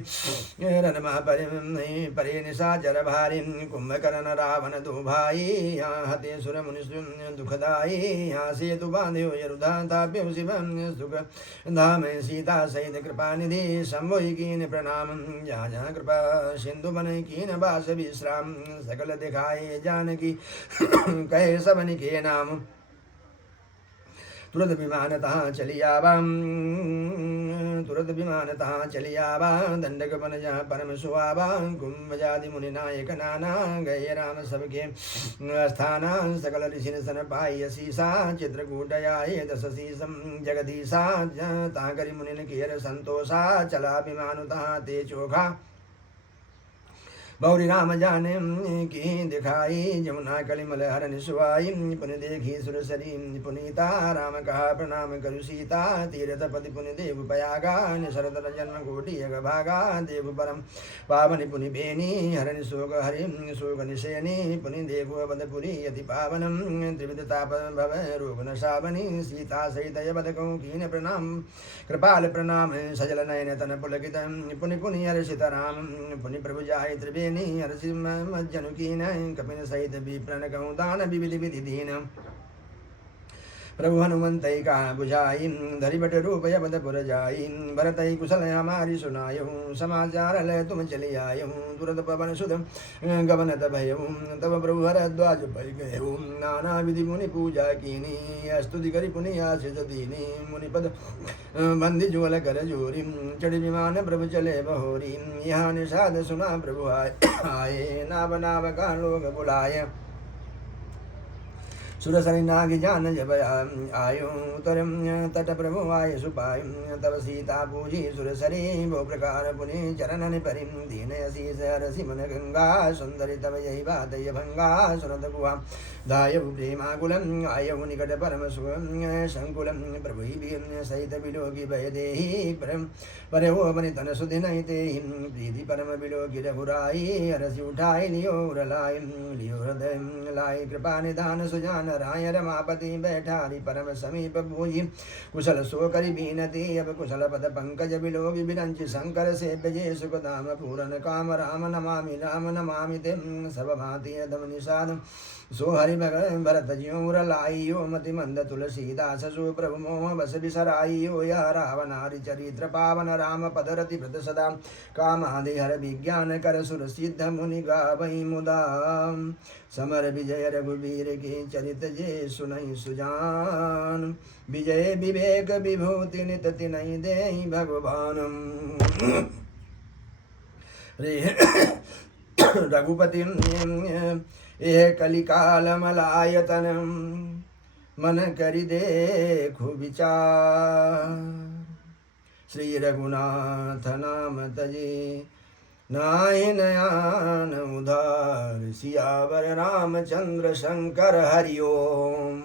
रणमा परे निशाचर भारी कुंभकर्ण रावण दो भाई यहाँ हते सुर मुनि दुखदाई यहाँ सेतु बांध्यो यरुदाताप्य शिव सुख धाम सीता सहित कृपा निधि शंभोहि कीन प्रणाम जहाँ जहाँ कृपा सिंधु बन कीन बास विश्राम सकल दिखाए जानकी कहे सबनि के नाम तुरंत विमानतः चलियावा दंडक बन जा परम सुहावा कुंभजादि मुनि नायक नाना गए राम सबके स्थाना सकल ऋषि सन पाई शीसा चित्रकूटयाए दस शीसम जगदीशा ताकरि मुनि केर संतोषा चला विमानुतः ते चोखा बौरी राम जाने की दिखाई जमुना कलिमल हरन सुवाई पुनि देखी सुरसरी पुनीता राम कहा प्रणाम करु सीता तीरथ पति पुनि देव पयागा निशरद जन्म कोटि यग भागा देव परम पावनि पुनि बेनी हरन शोक हरि शोक निशयनी पुनि देखो अवधपुरी यति पावनम त्रिविध ताप भव रोग न सावनी सीता सहित बदकौ कीन प्रणाम कृपाल प्रणाम सजल नयन तन पुलकित पुनि पुनि हर्षित राम पुनि प्रभु जाय त्रिवेणी हरसिम मज्जनुकीन कपिन सहित विप्रण कहूँ दान विविधि विधि दीन प्रभु हनुमंतई का बुझाई धरि बट रूप यबदपुर जाई भरतई कुशल हमारी सुनायो समाचार लय तुम चली आयो तुरंत पवन सुध गवनत भयऊ तब प्रभु हरद्वाज पै गयऊ नाना विधि मुनि पूजा कीनी स्तुति करि पुनि आशिष दीनी मुनिपद बंदी ज्वल कर जोरी चढ़ विमान प्रभु चले बहोरी यहाँ निषाद सुना प्रभु आए नाव नाव का लोग बुलाए सुरसरि नाग जान जब आयो तरम तट प्रभु आय सुपाय तब सीता पूजी सुरसरि बहु प्रकार पुनि चरणन परिम दीन असीस हरसि मन गंगा सुंदरी तब यही बात ये भंगा सुनत गुहा दायु प्रेमाकुलम आयु निकट परम सुखम संकुलम प्रभु सहित विलोकी भय देहि परम पर वो बनि तन सुदिन तेहि प्रीति परम विलोकी रघुराई हरसि उठाई लियो रलाई लियो हृदय लाई कृपा निदान सुजान राय रमापति बैठारी परम समीप भूजि कुशल सो करि बीनती अब कुशल पद पंकज बिलोकि बिरंचि शंकर से बजे सुखदाम पूरन काम राम नमामि ते सब भांति अदम निषाद सो हरि भरत ज्यों लाइयो मति मंद तुलसीदास सो प्रभु मोह बस बिसराइयो यह रावणारि चरित्र पावन राम पद रति व्रत सदा कामादि हर विज्ञान कर सुर सिद्ध मुनि गावई मुदा समर विजय रघुवीर के चरित जे सुनई सुजान विजय विवेक विभूति नित तिनहि देहि भगवान रे रघुपति यह कलिकाल मलायतन मन करि देखु विचार श्री रघुनाथ नाम तजे नाहि नयान उधार सियावर रामचंद्र शंकर हरि ओम।